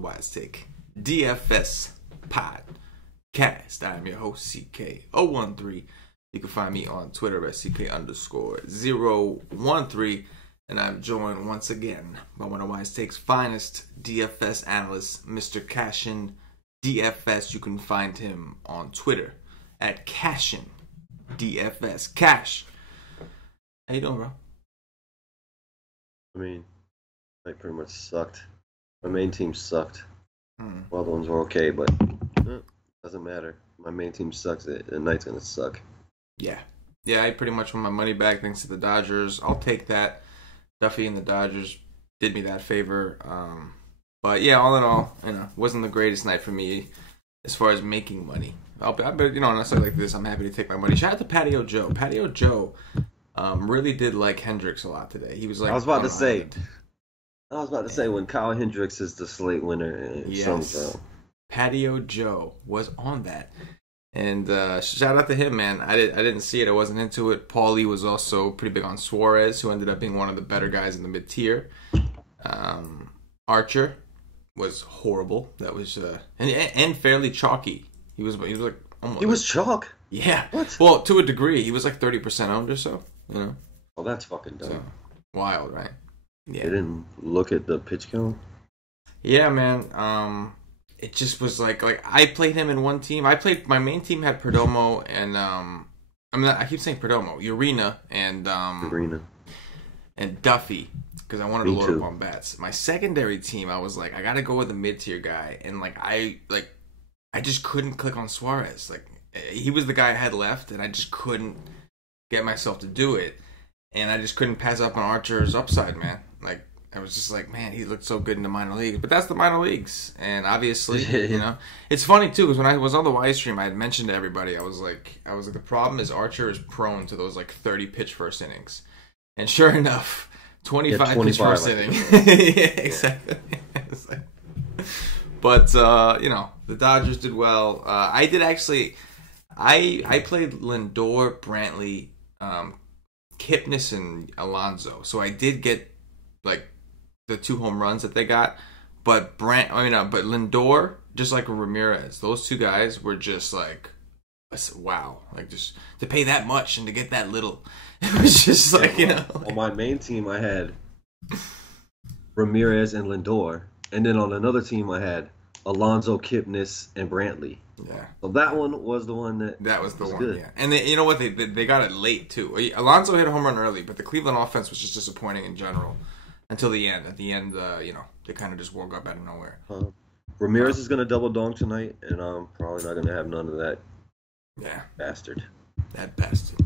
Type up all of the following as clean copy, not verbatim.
the Wise Take DFS podcast. I'm your host, CK013. You can find me on Twitter at CK_013. And I'm joined once again by one of Wise Take's finest DFS analysts, Mr. CashinDFS. You can find him on Twitter at CashinDFS. Cash, how you doing, bro? I mean, I pretty much sucked. My main team sucked. Well, the ones were okay, but doesn't matter. My main team sucks. The night's gonna suck. Yeah, I pretty much want my money back thanks to the Dodgers. I'll take that. Duffy and the Dodgers did me that favor. But yeah, all in all, wasn't the greatest night for me as far as making money. But on a site like this, I'm happy to take my money. Shout out to Patio Joe. Patio Joe really did like Hendricks a lot today. He was like, I was about to say when Kyle Hendricks is the slate winner. Yes, Patio Joe was on that. And shout out to him, man. I didn't see it. I wasn't into it. Paulie was also pretty big on Suarez, who ended up being one of the better guys in the mid-tier. Archer was horrible. That was and fairly chalky. He was like almost. He was chalk. Yeah. What? Well, to a degree, he was like 30% owned or so. Oh, that's fucking dumb. So, wild, right? Yeah. They didn't look at the pitch count. Yeah, man. It just was like I played him in one team. My main team had Perdomo and I keep saying Perdomo, Urena and Duffy because I wanted to load up on bats. My secondary team, I was like, I gotta go with a mid-tier guy, and I just couldn't click on Suarez. Like he was the guy I had left, and I just couldn't get myself to do it, and I just couldn't pass up on Archer's upside, man. Like. I was just like, man, he looked so good in the minor leagues. But that's the minor leagues. And obviously, It's funny, too, because when I was on the Y stream, I had mentioned to everybody, I was like, the problem is Archer is prone to those, 30-pitch first innings. And sure enough, 25-pitch first inning. Yeah, exactly. But, the Dodgers did well. I did actually, I played Lindor, Brantley, Kipnis, and Alonso. So I did get, the 2 home runs that they got, but Lindor, just like Ramirez, those 2 guys were just wow, just to pay that much and to get that little, it was just On my main team, I had Ramirez and Lindor, and then on another team, I had Alonso, Kipnis, and Brantley. Yeah, so that one was the one that was one. Good. Yeah, and you know what? They got it late too. Alonso hit a home run early, but the Cleveland offense was just disappointing in general. Until the end. At the end, they kind of just woke up out of nowhere. Ramirez is going to double dunk tonight, and I'm probably not going to have none of that. Yeah. Bastard. That bastard.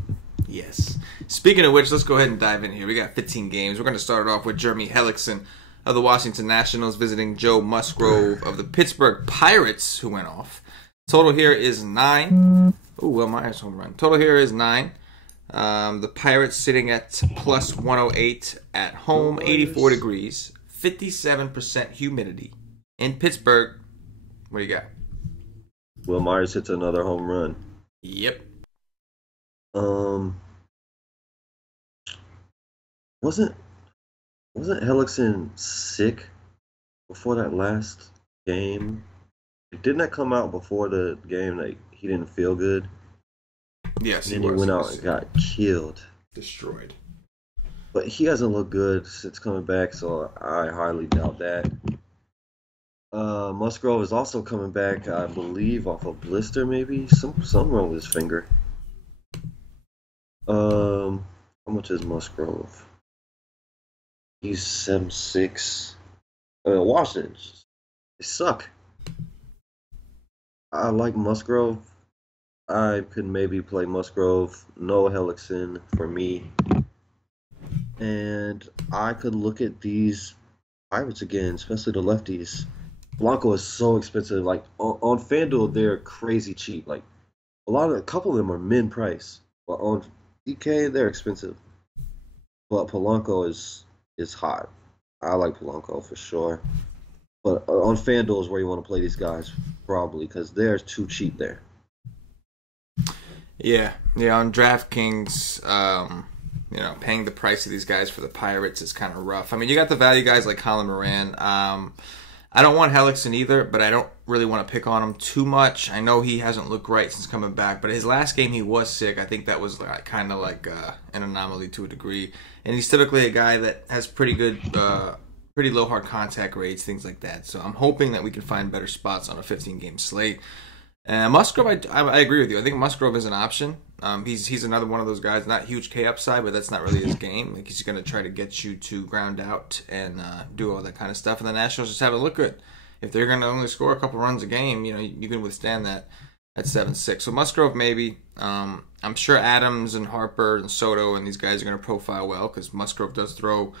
Yes. Speaking of which, let's go ahead and dive in here. We got 15 games. We're going to start it off with Jeremy Hellickson of the Washington Nationals visiting Joe Musgrove of the Pittsburgh Pirates, who went off. Total here is 9. Ooh, Will Myers home run. Total here is 9. The Pirates sitting at plus 108 at home, 84 degrees, 57% humidity. In Pittsburgh, what do you got? Will Myers hits another home run. Yep. Wasn't Hellickson sick before that last game? Didn't that come out before the game that he didn't feel good? Yes, and then he went out and got killed. Destroyed. But he hasn't looked good since coming back, so I highly doubt that. Musgrove is also coming back, I believe, off a blister, maybe? Something wrong with his finger. How much is Musgrove? He's 7'6". Washington. They suck. I like Musgrove. I could maybe play Musgrove, no Hellickson for me. And I could look at these Pirates again, especially the lefties. Blanco is so expensive. On FanDuel, they're crazy cheap. A couple of them are min price. But on DK, they're expensive. But Polanco is hot. I like Polanco for sure. But on FanDuel is where you want to play these guys, probably, because they're too cheap there. Yeah. On DraftKings, paying the price of these guys for the Pirates is kind of rough. I mean, you got the value guys like Colin Moran. I don't want Hellickson either, but I don't really want to pick on him too much. I know he hasn't looked right since coming back, but his last game he was sick. I think that was kind of like an anomaly to a degree. And he's typically a guy that has pretty good, pretty low hard contact rates, things like that. So I'm hoping that we can find better spots on a 15-game slate. Musgrove, I agree with you. I think Musgrove is an option. He's another one of those guys, not huge K upside, but that's not really his game. Like, he's going to try to get you to ground out and do all that kind of stuff. And the Nationals just haven't looked good. If they're going to only score a couple runs a game, you can withstand that at 7-6. So Musgrove maybe. I'm sure Adams and Harper and Soto and these guys are going to profile well because Musgrove does throw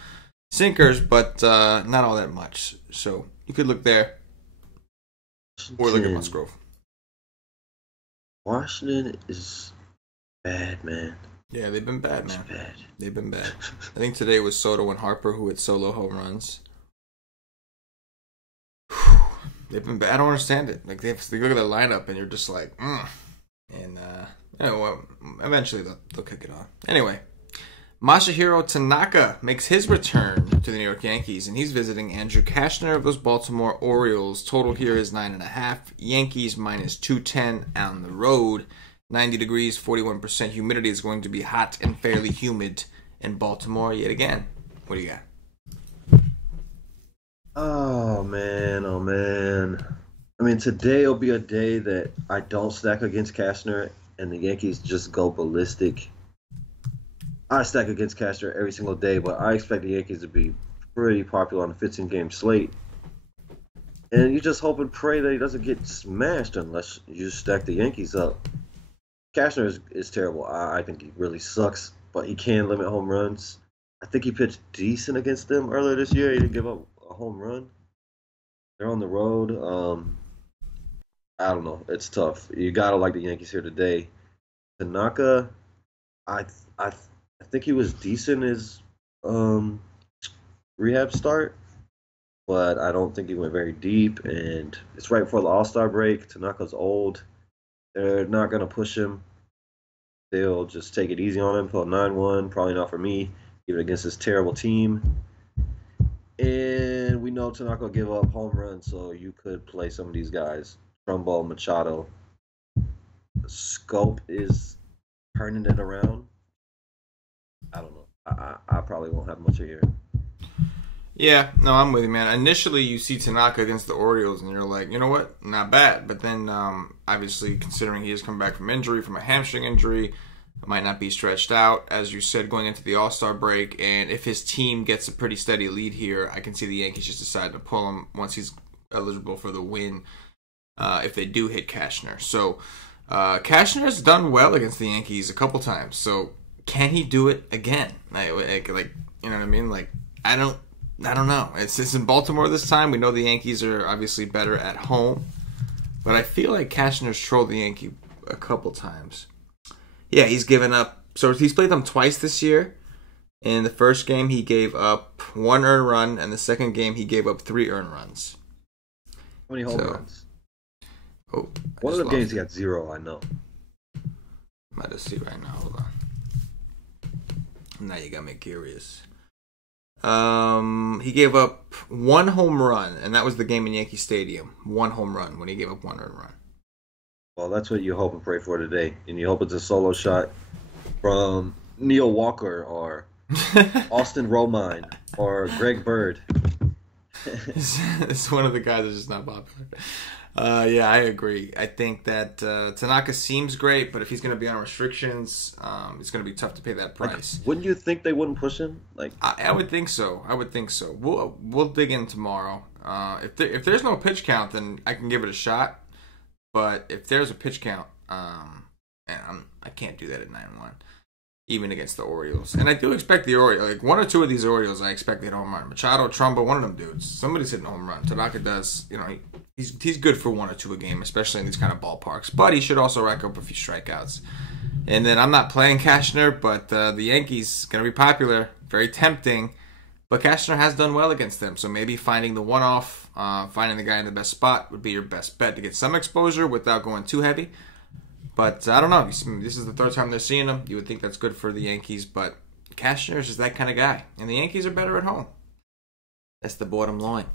sinkers, but not all that much. So you could look there or look at Musgrove. Washington is bad, man. Yeah, they've been bad, man. Bad. They've been bad. I think today was Soto and Harper who hit solo home runs. They've been bad. I don't understand it. Like, they look at the lineup and you're just like, And eventually they'll kick it on. Anyway, Masahiro Tanaka makes his return to the New York Yankees, and he's visiting Andrew Kashner of those Baltimore Orioles. Total here is 9.5. Yankees minus 210 on the road. 90 degrees, 41% humidity. Is going to be hot and fairly humid in Baltimore yet again. What do you got? Oh, man. I mean, today will be a day that I don't stack against Kashner, and the Yankees just go ballistic. I stack against Castro every single day, but I expect the Yankees to be pretty popular on a 15-game slate. And you just hope and pray that he doesn't get smashed unless you stack the Yankees up. Cashner is terrible. I think he really sucks, but he can limit home runs. I think he pitched decent against them earlier this year. He didn't give up a home run. They're on the road. I don't know. It's tough. You gotta like the Yankees here today. Tanaka, I think he was decent his rehab start, but I don't think he went very deep. And it's right before the All-Star break. Tanaka's old. They're not going to push him. They'll just take it easy on him. Put 9-1. Probably not for me, even against this terrible team. And we know Tanaka will give up home runs, so you could play some of these guys. Trumbo, Machado. The scope is turning it around. I don't know. I probably won't have much here. Yeah, no, I'm with you, man. Initially, you see Tanaka against the Orioles, and you're like, you know what? Not bad. But then, obviously, considering he has come back from injury, from a hamstring injury, it might not be stretched out, as you said, going into the All-Star break. And if his team gets a pretty steady lead here, I can see the Yankees just decide to pull him once he's eligible for the win if they do hit Kashner. So, Kashner has done well against the Yankees a couple times. So, can he do it again? Like, you know what I mean? Like, I don't know. It's in Baltimore this time. We know the Yankees are obviously better at home, but I feel like Kashner's trolled the Yankee a couple times. Yeah, he's given up. So he's played them twice this year. In the first game, he gave up 1 earned run, and the second game, he gave up 3 earned runs. How many home runs? Oh, one of the games he got 0. I know. I'm about to see right now. Hold on. Now you got me curious. He gave up 1 home run, and that was the game in Yankee Stadium. 1 home run when he gave up 1 earned run. Well, that's what you hope and pray for today. And you hope it's a solo shot from Neil Walker or Austin Romine or Greg Bird. It's one of the guys that's just not popular. Yeah, I agree. I think that Tanaka seems great, but if he's going to be on restrictions, it's going to be tough to pay that price. Like, wouldn't you think they wouldn't push him? Like, I would think so. We'll dig in tomorrow. If there's no pitch count, then I can give it a shot. But if there's a pitch count, and I can't do that at 9-1, even against the Orioles. And I do expect the Orioles, like 1 or 2 of these Orioles, I expect to hit a home run. Machado, Trumbo, one of them dudes. Somebody's hitting a home run. Tanaka does, he's good for 1 or 2 a game, especially in these kind of ballparks. But he should also rack up a few strikeouts. And then I'm not playing Kashner, but the Yankees going to be popular, very tempting. But Kashner has done well against them, so maybe finding the one-off, finding the guy in the best spot would be your best bet to get some exposure without going too heavy. But I don't know. This is the 3rd time they're seeing him. You would think that's good for the Yankees, but Kashner is just that kind of guy. And the Yankees are better at home. That's the bottom line.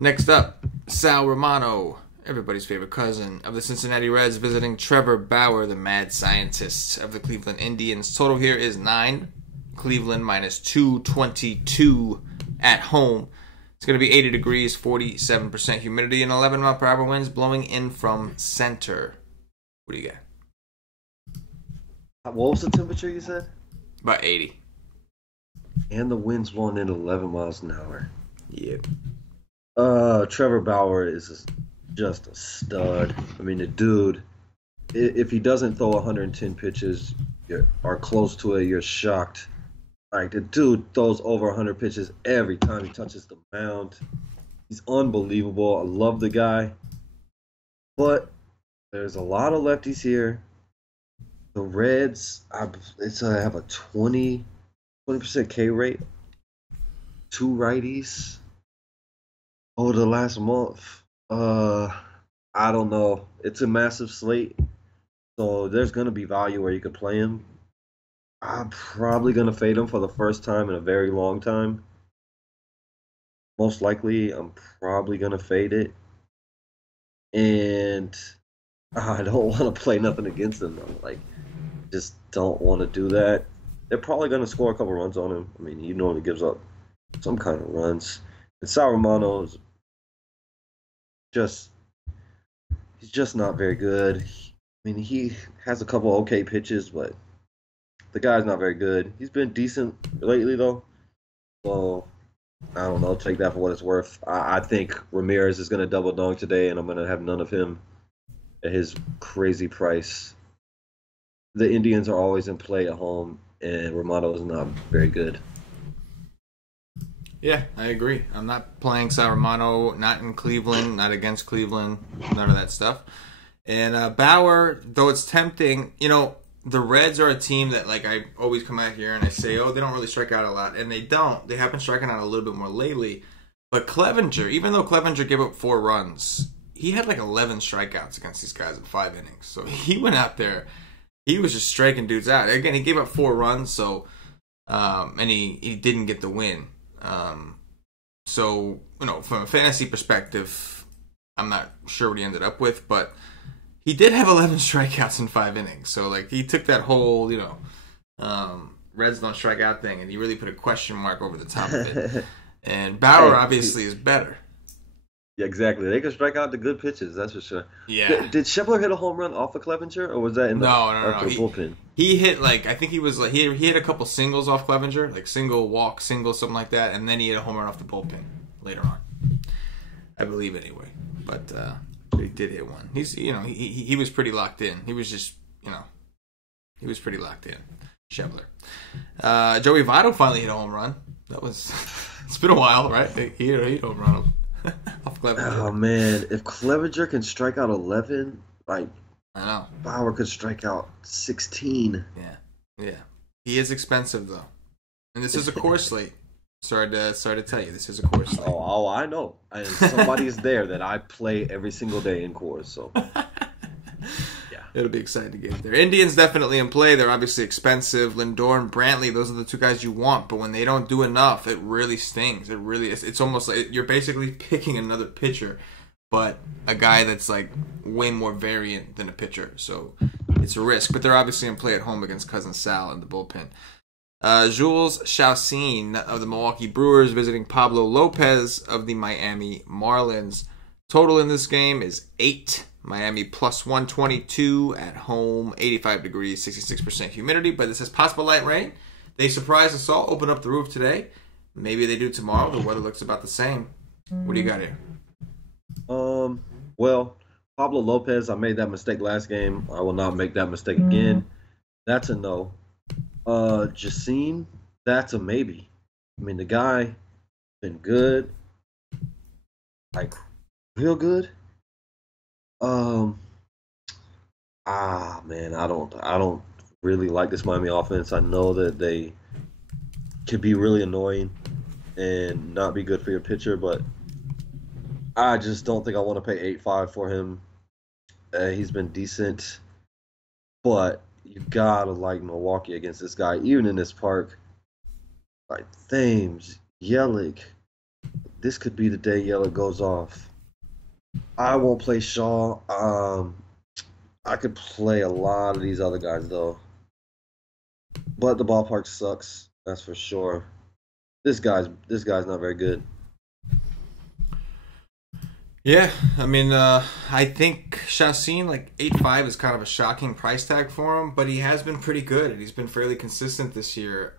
Next up, Sal Romano, everybody's favorite cousin of the Cincinnati Reds, visiting Trevor Bauer, the mad scientist of the Cleveland Indians. Total here is 9. Cleveland minus 222 at home. It's going to be 80 degrees, 47% humidity, and 11 mile per hour winds blowing in from center. What do you got? What was the temperature you said? About 80. And the wind's blowing in 11 miles an hour. Yep. Trevor Bauer is just a stud. I mean, the dude, if he doesn't throw 110 pitches or close to it, you're shocked. Like, the dude throws over 100 pitches every time he touches the mound. He's unbelievable. I love the guy. But there's a lot of lefties here. The Reds, have a 20% K rate. 2 righties over the last month. I don't know. It's a massive slate. So there's going to be value where you could play him. I'm probably going to fade him for the first time in a very long time. Most likely, I'm probably going to fade it. And I don't want to play nothing against him, though. Like, just don't want to do that. They're probably going to score a couple runs on him. I mean, he normally gives up some kind of runs. And Sal Romano is he's just not very good. I mean, he has a couple okay pitches, but the guy's not very good. He's been decent lately, though. So, I don't know. Take that for what it's worth. I think Ramirez is going to double dunk today, and I'm going to have none of him at his crazy price. The Indians are always in play at home, and Romano is not very good. Yeah, I agree. I'm not playing Sal Romano, not in Cleveland, not against Cleveland, none of that stuff. And Bauer, though it's tempting, the Reds are a team that, like, I always come out here and I say, oh, they don't really strike out a lot. And they don't. They have been striking out a little bit more lately. But Clevenger, even though Clevenger gave up 4 runs, he had like 11 strikeouts against these guys in 5 innings. So he went out there. He was just striking dudes out. Again, he gave up 4 runs, so and he didn't get the win. So, from a fantasy perspective, I'm not sure what he ended up with, but he did have 11 strikeouts in 5 innings. So, like, he took that whole, Reds don't strike out thing, and he really put a question mark over the top of it. And Bauer obviously is better. Yeah, exactly. They can strike out the good pitches, that's for sure. Yeah. Did Schebler hit a home run off of Clevenger, or was that in the bullpen? He hit, like, I think he was, like, he hit a couple singles off Clevenger, like single, walk, single, something like that, and then he hit a home run off the bullpen later on. I believe, anyway. But he did hit one. He's, he was pretty locked in. He was just, he was pretty locked in. Schebler. Joey Votto finally hit a home run. That was, it's been a while, right? He hit a home run off Clevenger. Oh, man. If Clevenger can strike out 11, like, I know. Bauer could strike out 16. Yeah. He is expensive, though. And this is a core slate. Sorry to tell you, this is a core slate. Oh, I know. And somebody's there that I play every single day in cores, so. Yeah. It'll be exciting to get there. Indians definitely in play. They're obviously expensive. Lindor and Brantley, those are the 2 guys you want. But when they don't do enough, it really stings. It really is. It's almost like you're basically picking another pitcher, but a guy that's like way more variant than a pitcher. So it's a risk. But they're obviously in play at home against Cousin Sal in the bullpen. Jules Chassin of the Milwaukee Brewers visiting Pablo Lopez of the Miami Marlins. Total in this game is 8. Miami plus 122 at home, 85 degrees, 66% humidity. But this has possible light rain. They surprised us all, open up the roof today. Maybe they do tomorrow. The weather looks about the same. What do you got here? Well, Pablo Lopez, I made that mistake last game. I will not make that mistake again. That's a no. Jacine, that's a maybe. I mean, the guy been good, like real good. Man, I don't really like this Miami offense. I know that they can be really annoying and not be good for your pitcher, but I just don't think I want to pay 8.5 for him. He's been decent, but you gotta like Milwaukee against this guy, even in this park. Like Thames, Yelich, this could be the day Yelich goes off. I won't play Shaw. I could play a lot of these other guys though, but the ballpark sucks. That's for sure. This guy's not very good. Yeah, I mean, I think Chassin, like 8.5 is kind of a shocking price tag for him, but he has been pretty good, and he's been fairly consistent this year.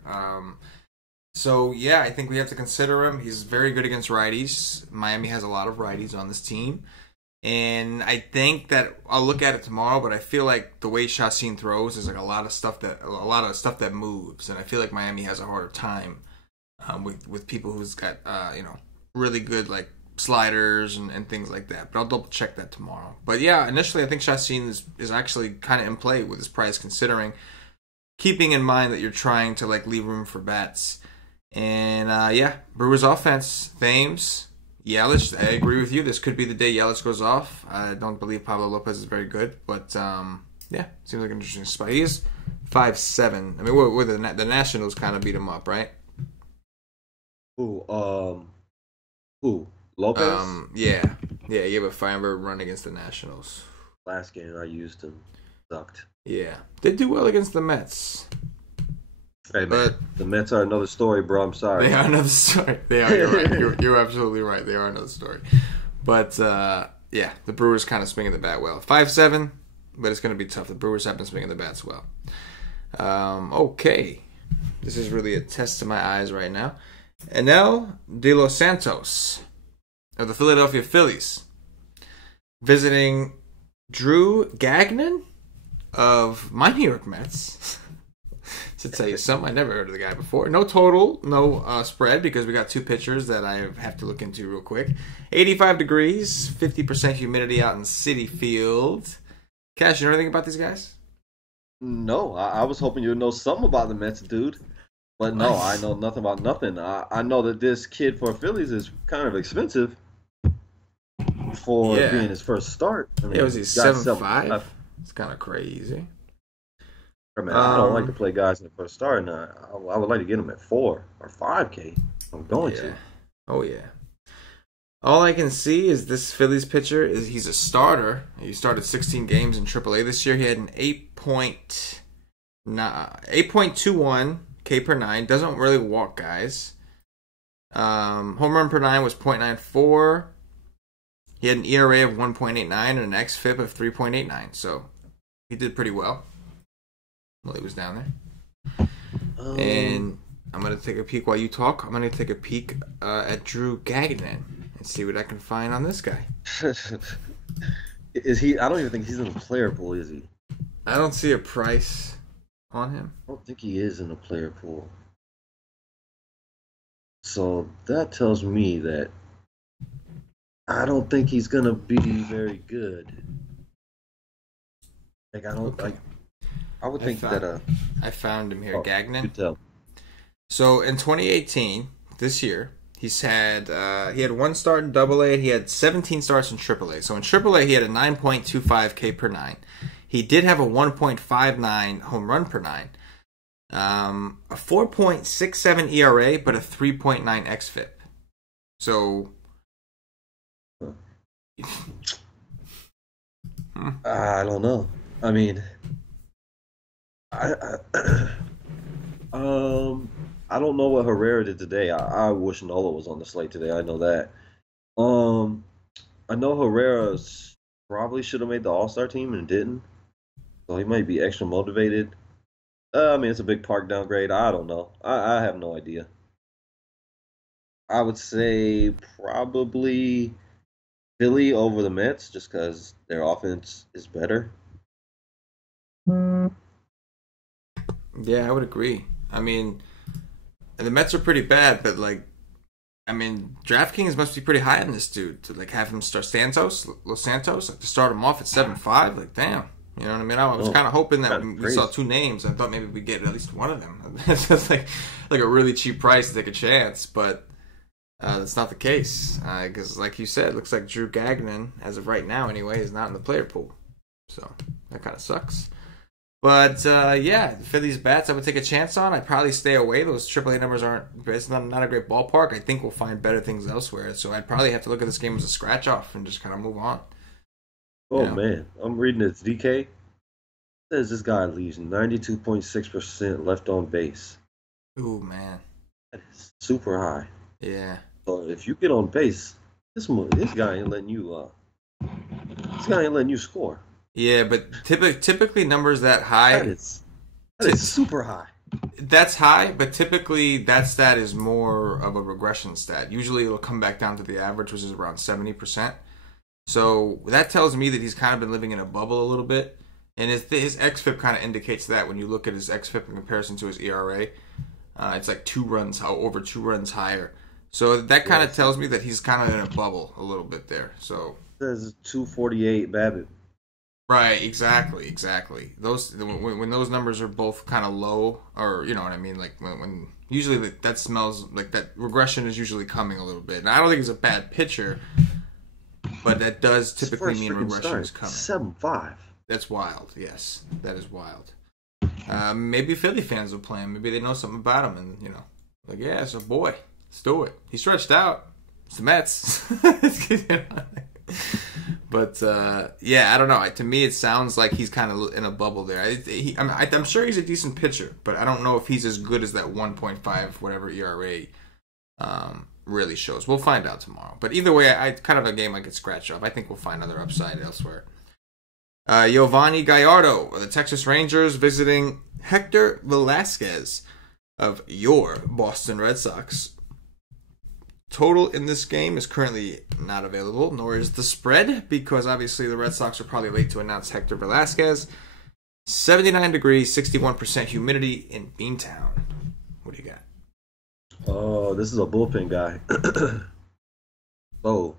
So, yeah, I think we have to consider him. He's very good against righties. Miami has a lot of righties on this team. And I think that I'll look at it tomorrow, but I feel like the way Chassin throws is like a lot of stuff that moves, and I feel like Miami has a harder time with people who's got really good like sliders and things like that. But I'll double check that tomorrow. But yeah, initially I think Chassin is actually kind of in play with his price, considering keeping in mind that you're trying to like leave room for bats. And yeah, Brewers offense, Thames, Yelich. I agree with you. This could be the day Yelich goes off. I don't believe Pablo Lopez is very good, but yeah, seems like an interesting spot. He is 5'7". I mean, the Nationals kind of beat him up, right? Who? Lopez? Yeah. He gave a 5-run run against the Nationals. Last game I used him. Sucked. Yeah. They do well against the Mets. Hey, man, the Mets are another story, bro. I'm sorry. They are another story. They are. You're right. You're absolutely right. They are another story. But, yeah, the Brewers kind of swinging the bat well. 5'7", but it's going to be tough. The Brewers have been swinging the bats well. Okay. This is really a test to my eyes right now. Enel de los Santos of the Philadelphia Phillies visiting Drew Gagnon of my New York Mets. To tell you something, I never heard of the guy before. No total, no spread, because we got two pitchers that I have to look into real quick. 85 degrees, 50% humidity out in Citi Field. Cash, you know anything about these guys? No, I was hoping you'd know something about the Mets, dude. But no, I know nothing about nothing. I know that this kid for Phillies is kind of expensive for being his first start. I mean, yeah, was he 7'5"? It's kind of crazy. I mean, I don't like to play guys in the first start, and I would like to get him at 4 or 5K. I'm going to. Oh, yeah. All I can see is this Phillies pitcher, he's a starter. He started 16 games in AAA this year. He had an 8.21 K per 9. Doesn't really walk guys. Home run per 9 was .94. He had an ERA of 1.89 and an xFIP of 3.89. So he did pretty well while he was down there. And I'm going to take a peek while you talk. I'm going to take a peek at Drew Gagnon and see what I can find on this guy. Is he? I don't even think he's in the player pool, is he? I don't see a price on him. I don't think he is in the player pool. So that tells me that I don't think he's gonna be very good. Like I don't like. I would think that. I found him here, Gagnon. You tell. So in 2018, this year, he had one start in AA. He had 17 starts in AAA. So in AAA, he had a 9.25 K per 9. He did have a 1.59 home run per 9, a 4.67 ERA, but a 3.9 xFIP. So, I don't know. I mean, I don't know what Herrera did today. I wish Nola was on the slate today. I know that. I know Herrera probably should have made the All-Star team and didn't. So he might be extra motivated. I mean, it's a big park downgrade. I don't know. I have no idea. I would say probably Philly over the Mets just because their offense is better. Yeah, I would agree. I mean, the Mets are pretty bad, but DraftKings must be pretty high on this dude to have him start Los Santos, to start him off at 7.5. Damn. You know what I mean? I was kind of hoping that when we saw two names, I thought maybe we'd get at least one of them. It's just like a really cheap price to take a chance, but that's not the case. Because, like you said, it looks like Drew Gagnon, as of right now anyway, is not in the player pool. So that kind of sucks. But yeah, for these bats, I would take a chance on. I'd probably stay away. Those AAA numbers aren't. It's not a great ballpark. I think we'll find better things elsewhere. So I'd probably have to look at this game as a scratch off and just kind of move on. Oh man, I'm reading this. DK says this guy leaves 92.6% left on base. Ooh man, That is super high. yeah. So if you get on base, this guy ain't letting you. This guy ain't letting you score. Yeah, but typically numbers that high. That is super high. That's high, but typically that stat is more of a regression stat. Usually it'll come back down to the average, which is around 70%. So that tells me that he's kind of been living in a bubble a little bit. And his xFIP kind of indicates that when you look at his xFIP in comparison to his ERA. It's like over 2 runs higher. So that kind of tells me that he's kind of in a bubble a little bit there. So it says 248 BABIP. Right, exactly. Those when those numbers are both kind of low, or you know what I mean, like when usually that smells like that regression is usually coming a little bit. And I don't think he's a bad pitcher, but that does typically mean regression is coming. 7.5. That's wild. Yes, that is wild. Maybe Philly fans will play him. Maybe they know something about him, and you know, like yeah, it's a boy. Let's do it. He stretched out. It's the Mets. But yeah, I don't know. To me, it sounds like he's kind of in a bubble there. I'm sure he's a decent pitcher, but I don't know if he's as good as that 1.5 whatever ERA really shows. We'll find out tomorrow. But either way, I kind of a game I could scratch off. I think we'll find other upside elsewhere. Giovanni Gallardo of the Texas Rangers visiting Hector Velasquez of your Boston Red Sox. Total in this game is currently not available, nor is the spread, because obviously the Red Sox are probably late to announce Hector Velasquez. 79 degrees, 61% humidity in Beantown. What do you got? Oh, this is a bullpen guy. So,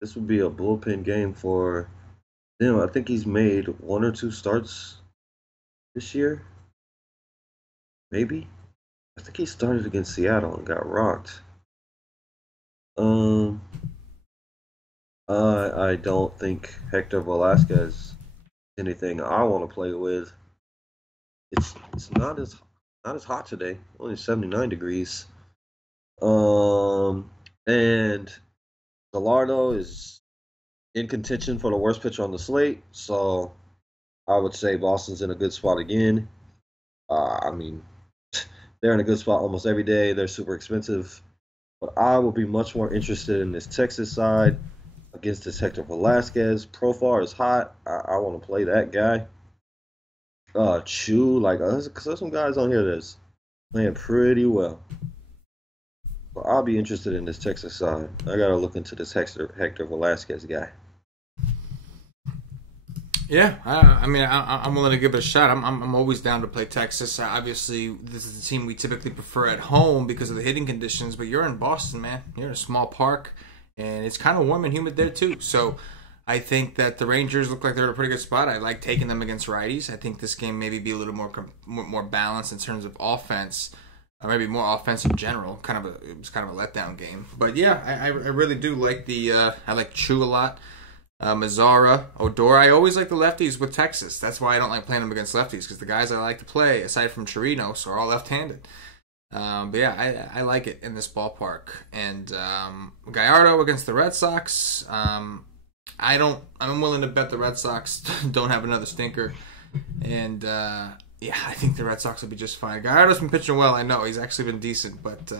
this would be a bullpen game for him. I think he's made 1 or 2 starts this year. Maybe. I think he started against Seattle and got rocked. I don't think Hector Velasquez is anything I want to play with. It's not as hot today. Only 79 degrees. And Gallardo is in contention for the worst pitcher on the slate, so I would say Boston's in a good spot again. I mean, they're in a good spot almost every day. They're super expensive. But I will be much more interested in this Texas side against this Hector Velasquez. Profar is hot. I want to play that guy. Chu, there's some guys on here that's playing pretty well. But I'll be interested in this Texas side. I got to look into this Hector Velasquez guy. Yeah, I'm willing to give it a shot. I'm always down to play Texas. Obviously, this is the team we typically prefer at home because of the hitting conditions. But you're in Boston, man. You're in a small park, and it's kind of warm and humid there too. So I think that the Rangers look like they're in a pretty good spot. I like taking them against righties. I think this game maybe be a little more balanced in terms of offense, or maybe more offense in general. It was kind of a letdown game. But yeah, I really do like I like Chu a lot. Mazzara, Odor. I always like the lefties with Texas. That's why I don't like playing them against lefties, because the guys I like to play, aside from Chirinos, are all left-handed. But yeah, I like it in this ballpark. And Gallardo against the Red Sox. I'm willing to bet the Red Sox don't have another stinker. And yeah, I think the Red Sox will be just fine. Gallardo's been pitching well. I know he's actually been decent, but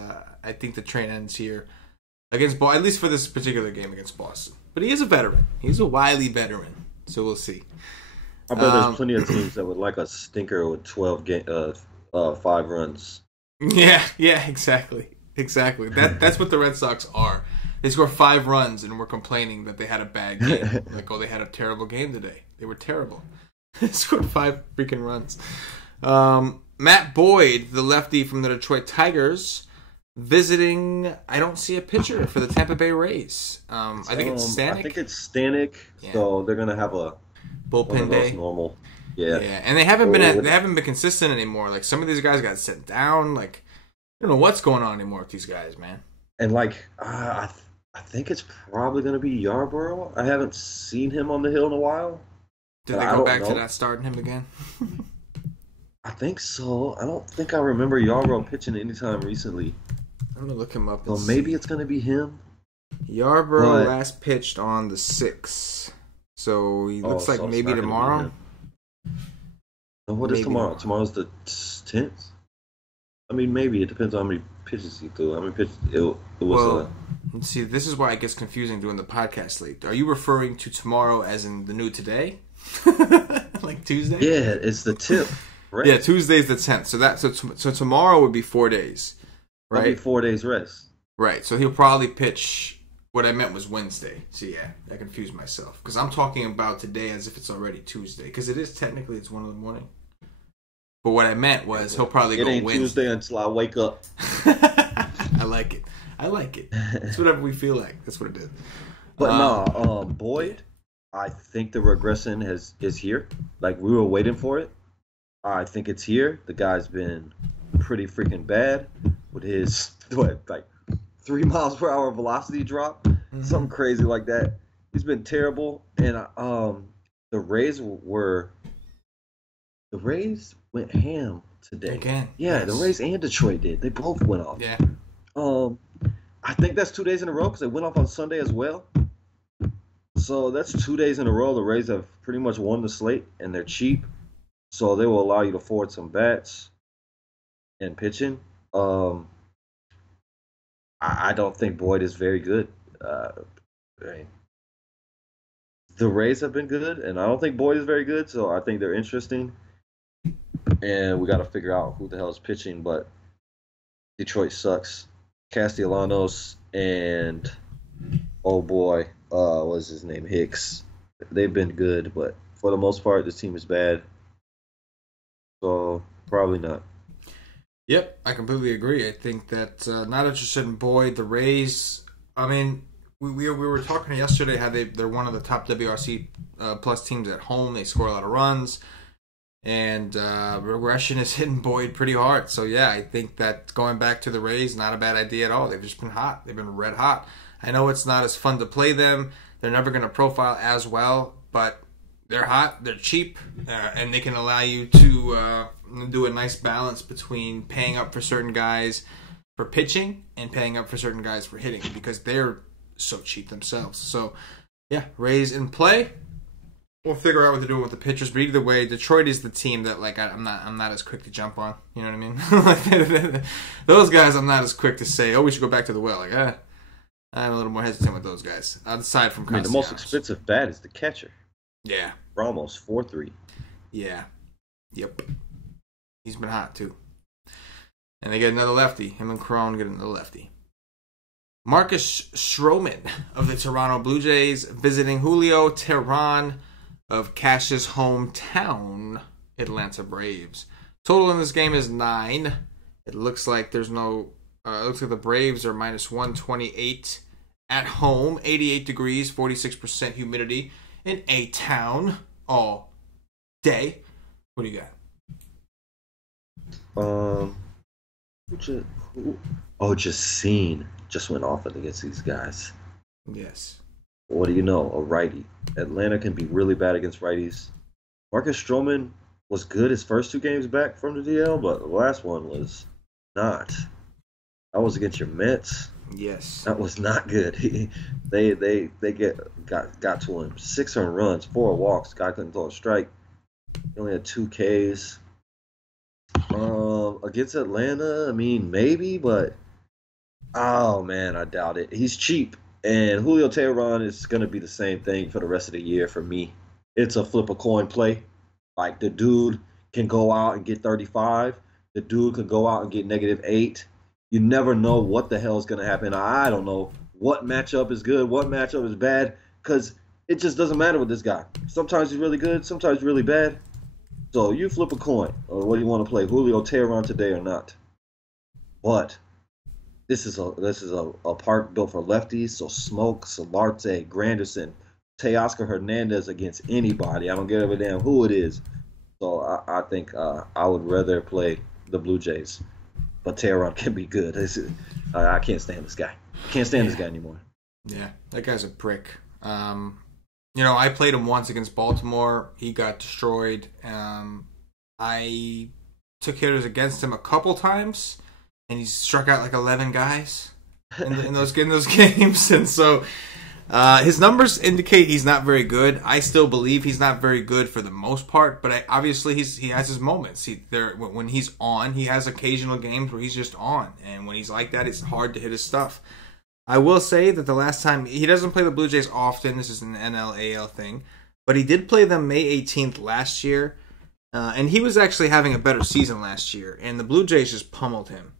I think the train ends here against Boston, at least for this particular game against Boston. But he is a veteran. He's a wily veteran. So we'll see. I bet there's plenty of teams that would like a stinker with 5 runs. Yeah, exactly. That's what the Red Sox are. They score 5 runs, and we're complaining that they had a bad game. Like, they had a terrible game today. They were terrible. They scored 5 freaking runs. Matt Boyd, the lefty from the Detroit Tigers, visiting, I don't see a pitcher for the Tampa Bay Rays. I think it's Stanek. Yeah. So they're gonna have a bullpen day. Normal. Yeah. And they haven't been consistent anymore. Like, some of these guys got sent down. Like, I don't know what's going on anymore with these guys, man. And I think it's probably gonna be Yarborough. I haven't seen him on the hill in a while. Did they go back to that starting him again? I think so. I don't think I remember Yarbrough pitching anytime recently. I'm gonna look him up. So maybe it's gonna be him. Yarbrough last pitched on the 6th, so he looks like maybe tomorrow. What is tomorrow? Tomorrow's the 10th. I mean, maybe it depends on how many pitches he threw. How many pitches it was? Well, see, this is why it gets confusing doing the podcast slate. Are you referring to tomorrow as in the new today, like Tuesday? Yeah, it's the 10th. Right? Yeah, Tuesday's the 10th. So tomorrow would be 4 days, right? That'd be 4 days rest. Right. So he'll probably pitch. What I meant was Wednesday. So yeah, I confused myself because I'm talking about today as if it's already Tuesday because it is technically it's 1 in the morning. But what I meant was he'll probably go Wednesday. It ain't Tuesday until I wake up. I like it. It's whatever we feel like. That's what it is. But Boyd, I think the regression is here. Like we were waiting for it. I think it's here. The guy's been pretty freaking bad with his 3 miles per hour velocity drop, something crazy like that. He's been terrible, and the Rays went ham today. Again, yeah, yes. The Rays and Detroit did. They both went off. Yeah. I think that's 2 days in a row because they went off on Sunday as well. So that's 2 days in a row. The Rays have pretty much won the slate, and they're cheap, so they will allow you to forward some bats and pitching. I don't think Boyd is very good. The Rays have been good, and I don't think Boyd is very good, so I think they're interesting. And we got to figure out who the hell is pitching, but Detroit sucks. Castellanos and, what's his name, Hicks. They've been good, but for the most part, this team is bad. So, probably not. Yep, I completely agree. I think that not interested in Boyd. The Rays, I mean, we were talking yesterday how they're one of the top WRC plus teams at home. They score a lot of runs, and regression is hitting Boyd pretty hard. So yeah, I think that going back to the Rays, not a bad idea at all. They've just been hot. They've been red hot. I know it's not as fun to play them. They're never going to profile as well, but they're hot. They're cheap, and they can allow you to do a nice balance between paying up for certain guys for pitching and paying up for certain guys for hitting because they're so cheap themselves. So, yeah, Rays in play. We'll figure out what they're doing with the pitchers, but either way, Detroit is the team that I'm not as quick to jump on. You know what I mean? Those guys, I'm not as quick to say, we should go back to the well. I'm a little more hesitant with those guys. Aside from the most expensive bat is the catcher. Yeah, Ramos 4.3. Yeah, yep. He's been hot too. And they get another lefty. Him and Crone get another lefty. Marcus Stroman of the Toronto Blue Jays visiting Julio Teheran of Cash's hometown, Atlanta Braves. Total in this game is 9. It looks like there's no. It looks like the Braves are minus 128 at home, 88 degrees, 46% humidity in A-Town all day. What do you got? Justine just went off against these guys. Yes. What do you know? A righty. Atlanta can be really bad against righties. Marcus Stroman was good his first 2 games back from the DL, but the last one was not. That was against your Mets. Yes. That was not good. They got to him. 6 earned runs, 4 walks. Guy couldn't throw a strike. He only had 2 Ks. Against Atlanta, I mean, maybe, but oh man, I doubt it. He's cheap, and Julio Teheran is gonna be the same thing for the rest of the year for me. It's a flip a coin play. Like the dude can go out and get 35. The dude could go out and get -8. You never know what the hell is gonna happen. I don't know what matchup is good, what matchup is bad, because it just doesn't matter with this guy. Sometimes he's really good, sometimes really bad. So you flip a coin. What do you want to play, Julio Teheran today or not? But this is a park built for lefties. So Smoke, Solarte, Granderson, Teoscar Hernandez against anybody. I don't give a damn who it is. So I think I would rather play the Blue Jays. But Teheran can be good. I can't stand this guy. I can't stand this guy anymore. Yeah, that guy's a prick. I played him once against Baltimore. He got destroyed. I took hitters against him a couple times, and he struck out like 11 guys in those games. And so his numbers indicate he's not very good. I still believe he's not very good for the most part, but obviously he has his moments. When he's on, he has occasional games where he's just on, and when he's like that, it's hard to hit his stuff. I will say that the last time, he doesn't play the Blue Jays often. This is an NL-AL thing. But he did play them May 18th last year. And he was actually having a better season last year. And the Blue Jays just pummeled him.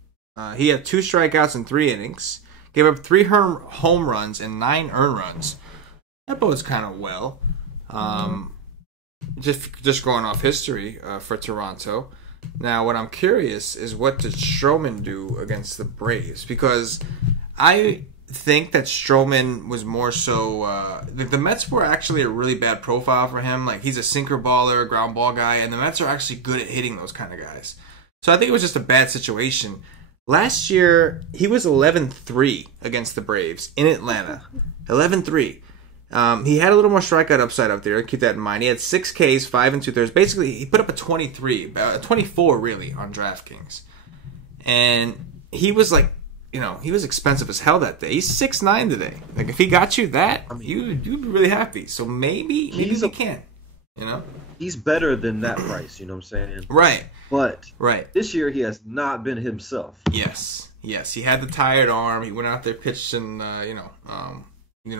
He had 2 strikeouts in 3 innings. Gave up 3 home runs and 9 earned runs. That bodes kind of well. Just going off history for Toronto. Now, what I'm curious is, what did Stroman do against the Braves? Because I think that Stroman was more so the Mets were actually a really bad profile for him. Like, he's a sinker baller, ground ball guy, and the Mets are actually good at hitting those kind of guys. So I think it was just a bad situation. Last year, he was 11-3 against the Braves in Atlanta. 11-3. He had a little more strikeout upside up there. Keep that in mind. He had 6 Ks, 5 2/3. Basically, he put up a 24 really on DraftKings. And he was like, he was expensive as hell that day. He's 6'9" today. Like, if he got you that, you'd be really happy. So maybe he can. He's better than that price. You know what I'm saying? Right. But right. This year he has not been himself. Yes. He had the tired arm. He went out there, pitched, and you know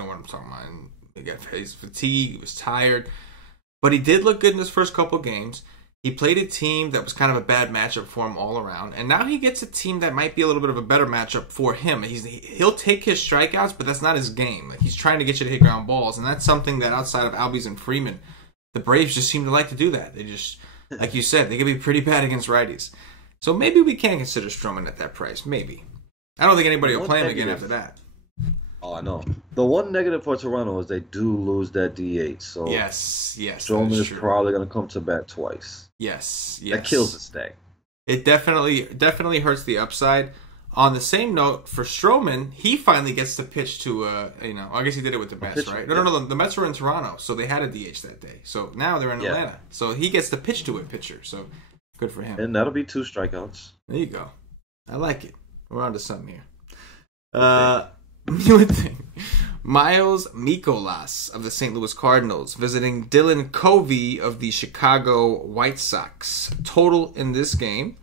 what I'm talking about. And he got his fatigue. He was tired, but he did look good in his first couple games. He played a team that was kind of a bad matchup for him all around, and now he gets a team that might be a little bit of a better matchup for him. He'll take his strikeouts, but that's not his game. Like, he's trying to get you to hit ground balls, and that's something that outside of Albies and Freeman, the Braves just seem to like to do that. They just, like you said, they can be pretty bad against righties. So maybe we can consider Stroman at that price. Maybe. I don't think anybody will play him again after that. Oh, I know. The one negative for Toronto is they do lose that DH. So yes, Stroman is probably going to come to bat twice. Yes. That kills the stack. It definitely hurts the upside. On the same note, for Stroman, he finally gets to pitch to, I guess he did it with the Mets, right? No, the Mets were in Toronto, so they had a DH that day. So now they're in Atlanta. So he gets to pitch to a pitcher, so good for him. And that'll be 2 strikeouts. There you go. I like it. We're on to something here. New thing. Miles Mikolas of the St. Louis Cardinals visiting Dylan Covey of the Chicago White Sox. Total in this game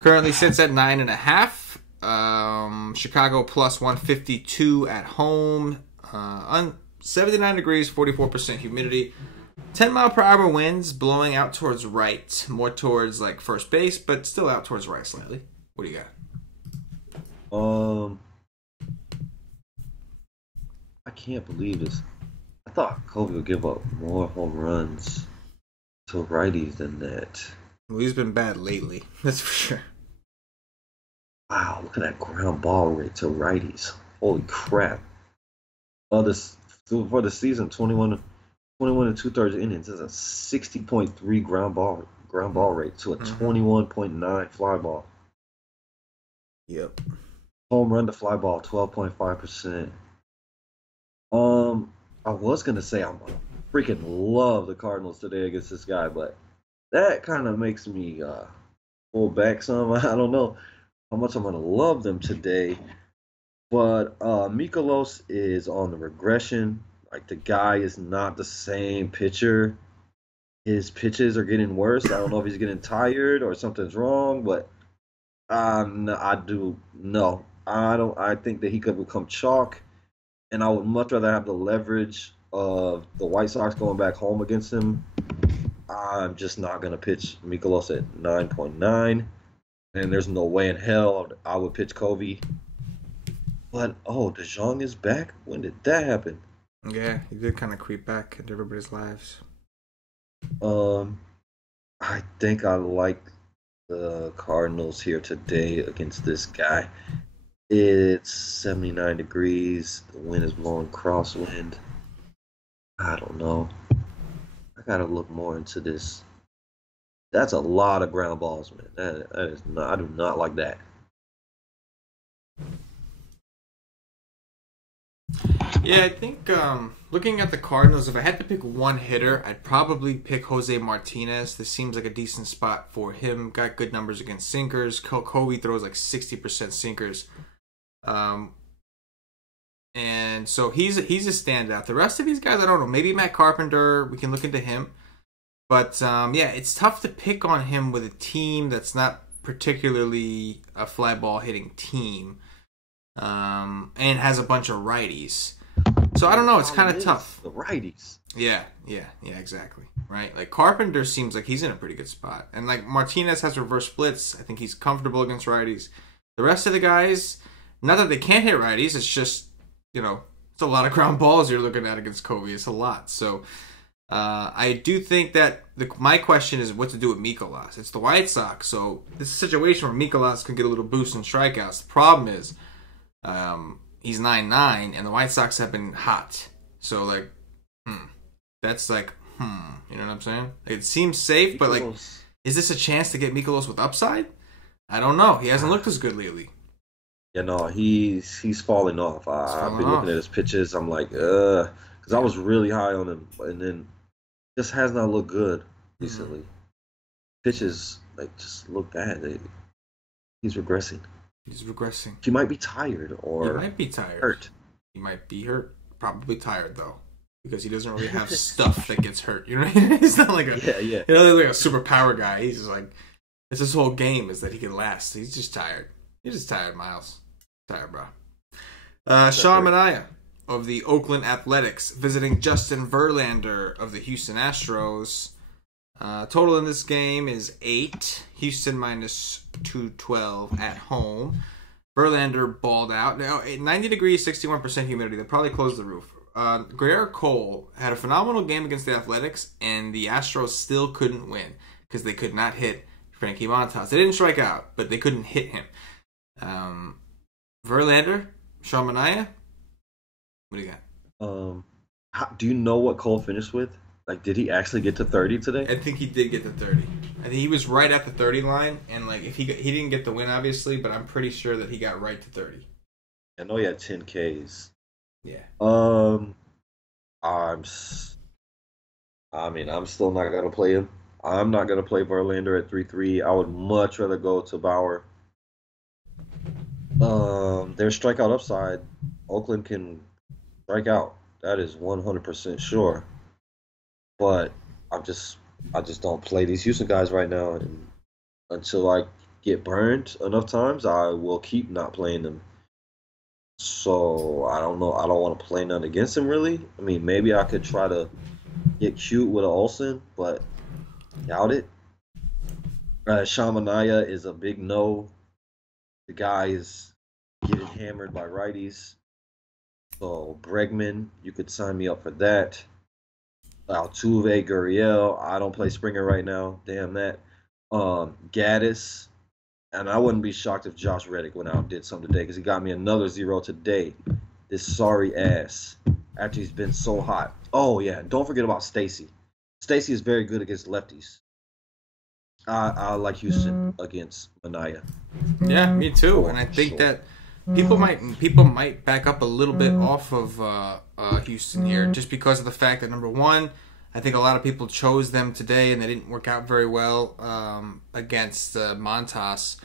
currently sits at 9.5. Chicago plus 152 at home. 79 degrees, 44% humidity. 10-mile-per-hour winds blowing out towards right. More towards like first base, but still out towards right slightly. What do you got? I can't believe this. I thought Kobe would give up more home runs to righties than that. Well, he's been bad lately. That's for sure. Wow, look at that ground ball rate to righties. Holy crap. For the season, 21 and 2/3 innings is a 60.3 ground ball rate to a 21.9 fly ball. Yep. Home run to fly ball, 12.5%. I was gonna say I freaking love the Cardinals today against this guy, but that kind of makes me pull back some. I don't know how much I'm gonna love them today, but Mikolas is on the regression. Like, the guy is not the same pitcher. His pitches are getting worse. I don't know if he's getting tired or something's wrong, but I think that he could become chalk. And I would much rather have the leverage of the White Sox going back home against him. I'm just not going to pitch Mikolas at 9.9. And there's no way in hell I would pitch Covey. But, DeJong is back? When did that happen? Yeah, he did kind of creep back into everybody's lives. I think I like the Cardinals here today against this guy. It's 79 degrees. The wind is blowing crosswind. I don't know. I gotta look more into this. That's a lot of ground balls, man. That is not. I do not like that. Yeah, I think looking at the Cardinals, if I had to pick one hitter, I'd probably pick Jose Martinez. This seems like a decent spot for him. Got good numbers against sinkers. Kobe throws like 60% sinkers. And so he's a standout. The rest of these guys, I don't know. Maybe Matt Carpenter, we can look into him. But yeah, it's tough to pick on him with a team that's not particularly a fly ball hitting team, and has a bunch of righties. So I don't know. It's kind of tough. The righties. Yeah, exactly. Right. Like Carpenter seems like he's in a pretty good spot, and like Martinez has reverse splits. I think he's comfortable against righties. The rest of the guys, not that they can't hit righties, it's just, you know, it's a lot of ground balls you're looking at against Kobe. It's a lot. So I do think that my question is what to do with Mikolas. It's the White Sox, so this is a situation where Mikolas can get a little boost in strikeouts. The problem is he's 9-9, and the White Sox have been hot. So, like, that's like, you know what I'm saying? It seems safe, but, like, is this a chance to get Mikolas with upside? I don't know. He hasn't looked as good lately. Yeah, no, he's falling off. I've been looking at his pitches. I'm like, because I was really high on him, and then just has not looked good recently. Pitches, like, just look bad. He's regressing. He might be tired or hurt. He might be hurt. Probably tired, though, because he doesn't really have stuff that gets hurt. You know what I mean? He's not like a you know, like a superpower guy. He's just like, it's his whole game is that he can last. He's just tired. You're just tired, Miles. Tired, bro. Sean Manaea of the Oakland Athletics visiting Justin Verlander of the Houston Astros. Total in this game is 8. Houston minus 212 at home. Verlander balled out. Now, 90 degrees, 61% humidity. They'll probably close the roof. Garrett Cole had a phenomenal game against the Athletics, and the Astros still couldn't win because they could not hit Frankie Montas. They didn't strike out, but they couldn't hit him. Verlander, Sean Manaea, what do you got? Do you know what Cole finished with? Like, did he actually get to 30 today? I think he did get to 30. I think he was right at the 30 line, and like if he didn't get the win, obviously, but I'm pretty sure that he got right to 30. I know he had 10 Ks. Yeah. I'm still not gonna play him. I'm not gonna play Verlander at 3-3. I would much rather go to Bauer. Their strikeout upside. Oakland can strike out. That is 100% sure. But I just don't play these Houston guys right now, and until I get burned enough times, I will keep not playing them. So I don't know. I don't want to play none against him really. I mean, maybe I could try to get cute with an Olsen, but doubt it. Sean Manaea is a big no. The guy is getting hammered by righties. So Bregman, you could sign me up for that. Altuve, Gurriel. I don't play Springer right now. Damn that. Gaddis. And I wouldn't be shocked if Josh Reddick went out and did something today because he got me another 0 today. This sorry ass. After he's been so hot. Oh, yeah. Don't forget about Stacy. Stacy is very good against lefties. I like Houston against Manaea. Yeah, me too. And I think that people might back up a little bit off of Houston here just because of the fact that, number one, I think a lot of people chose them today and they didn't work out very well against Montas.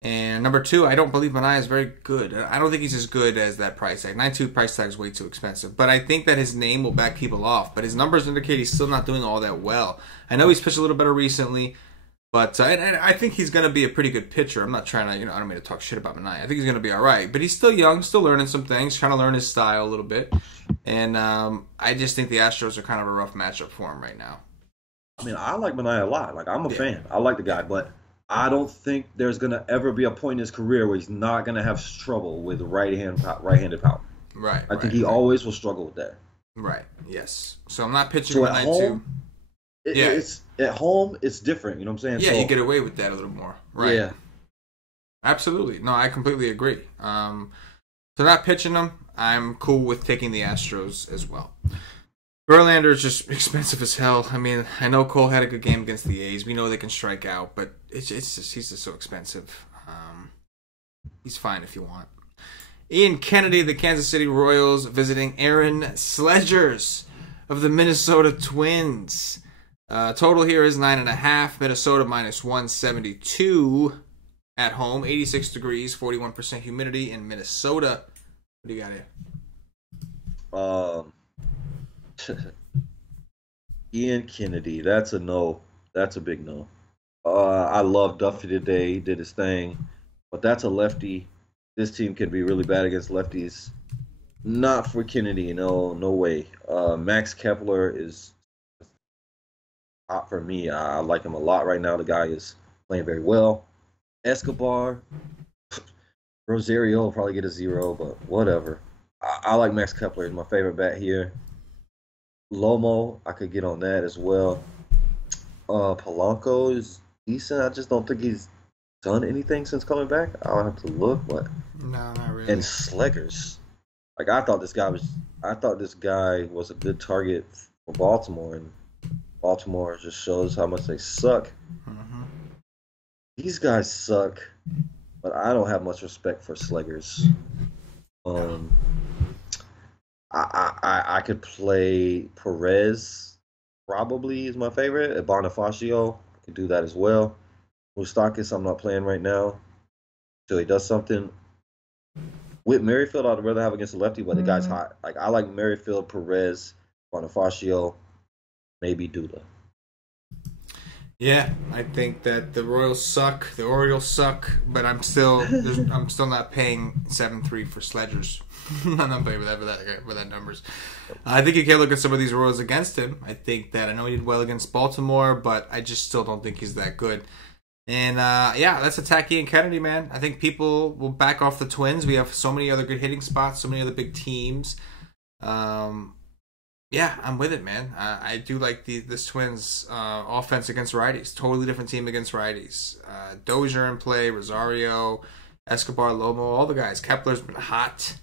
And number two, I don't believe Manaea is very good. I don't think he's as good as that price tag. 9.2 price tag is way too expensive. But I think that his name will back people off. But his numbers indicate he's still not doing all that well. I know he's pitched a little better recently. But and I think he's going to be a pretty good pitcher. I'm not trying to, I don't mean to talk shit about Manaea. I think he's going to be all right. But he's still young, still learning some things, trying to learn his style a little bit. And I just think the Astros are kind of a rough matchup for him right now. I mean, I like Manaea a lot. Like, I'm a fan. I like the guy. But I don't think there's going to ever be a point in his career where he's not going to have trouble with right-handed power. Right. I think he always will struggle with that. Right. Yes. So I'm not pitching him at 9-2. It's at home. It's different. You know what I'm saying? Yeah, you get away with that a little more. Right. Yeah. Absolutely. No, I completely agree. So not pitching them, I'm cool with taking the Astros as well. Verlander is just expensive as hell. I mean, I know Cole had a good game against the A's. We know they can strike out, but he's just so expensive. He's fine if you want. Ian Kennedy, the Kansas City Royals, visiting Aaron Sledgers of the Minnesota Twins. Total here is 9.5. Minnesota minus 172 at home. 86 degrees, 41% humidity in Minnesota. What do you got here? Ian Kennedy. That's a no. That's a big no. I love Duffy today. He did his thing. But that's a lefty. This team can be really bad against lefties. Not for Kennedy, no way. Max Kepler is hot for me. I like him a lot right now. The guy is playing very well. Escobar, Rosario will probably get a 0, but whatever. I like Max Kepler. He's my favorite bat here. Lomo, I could get on that as well. Polanco is decent. I just don't think he's done anything since coming back. I'll have to look, but no, not really. And Sleggers, like I thought this guy was a good target for Baltimore, and Baltimore just shows how much they suck. Mm-hmm. These guys suck, but I don't have much respect for Sleggers. I could play Perez. Probably is my favorite. Bonifacio, I could do that as well. Moustakas, I'm not playing right now until he does something. With Merrifield, I'd rather have against a lefty, but the guy's hot. Like I like Merrifield, Perez, Bonifacio, maybe Duda. Yeah, I think that the Royals suck, the Orioles suck, but I'm still not paying 7.3 for Sledgers. I'm not paying for that numbers. I think you can look at some of these Royals against him. I think that I know he did well against Baltimore, but I just still don't think he's that good. And let's attack Ian Kennedy, man. I think people will back off the Twins. We have so many other good hitting spots, so many other big teams. Yeah, I'm with it, man. I do like this Twins offense against righties. Totally different team against righties. Dozier in play, Rosario, Escobar, Lomo, all the guys. Kepler's been hot.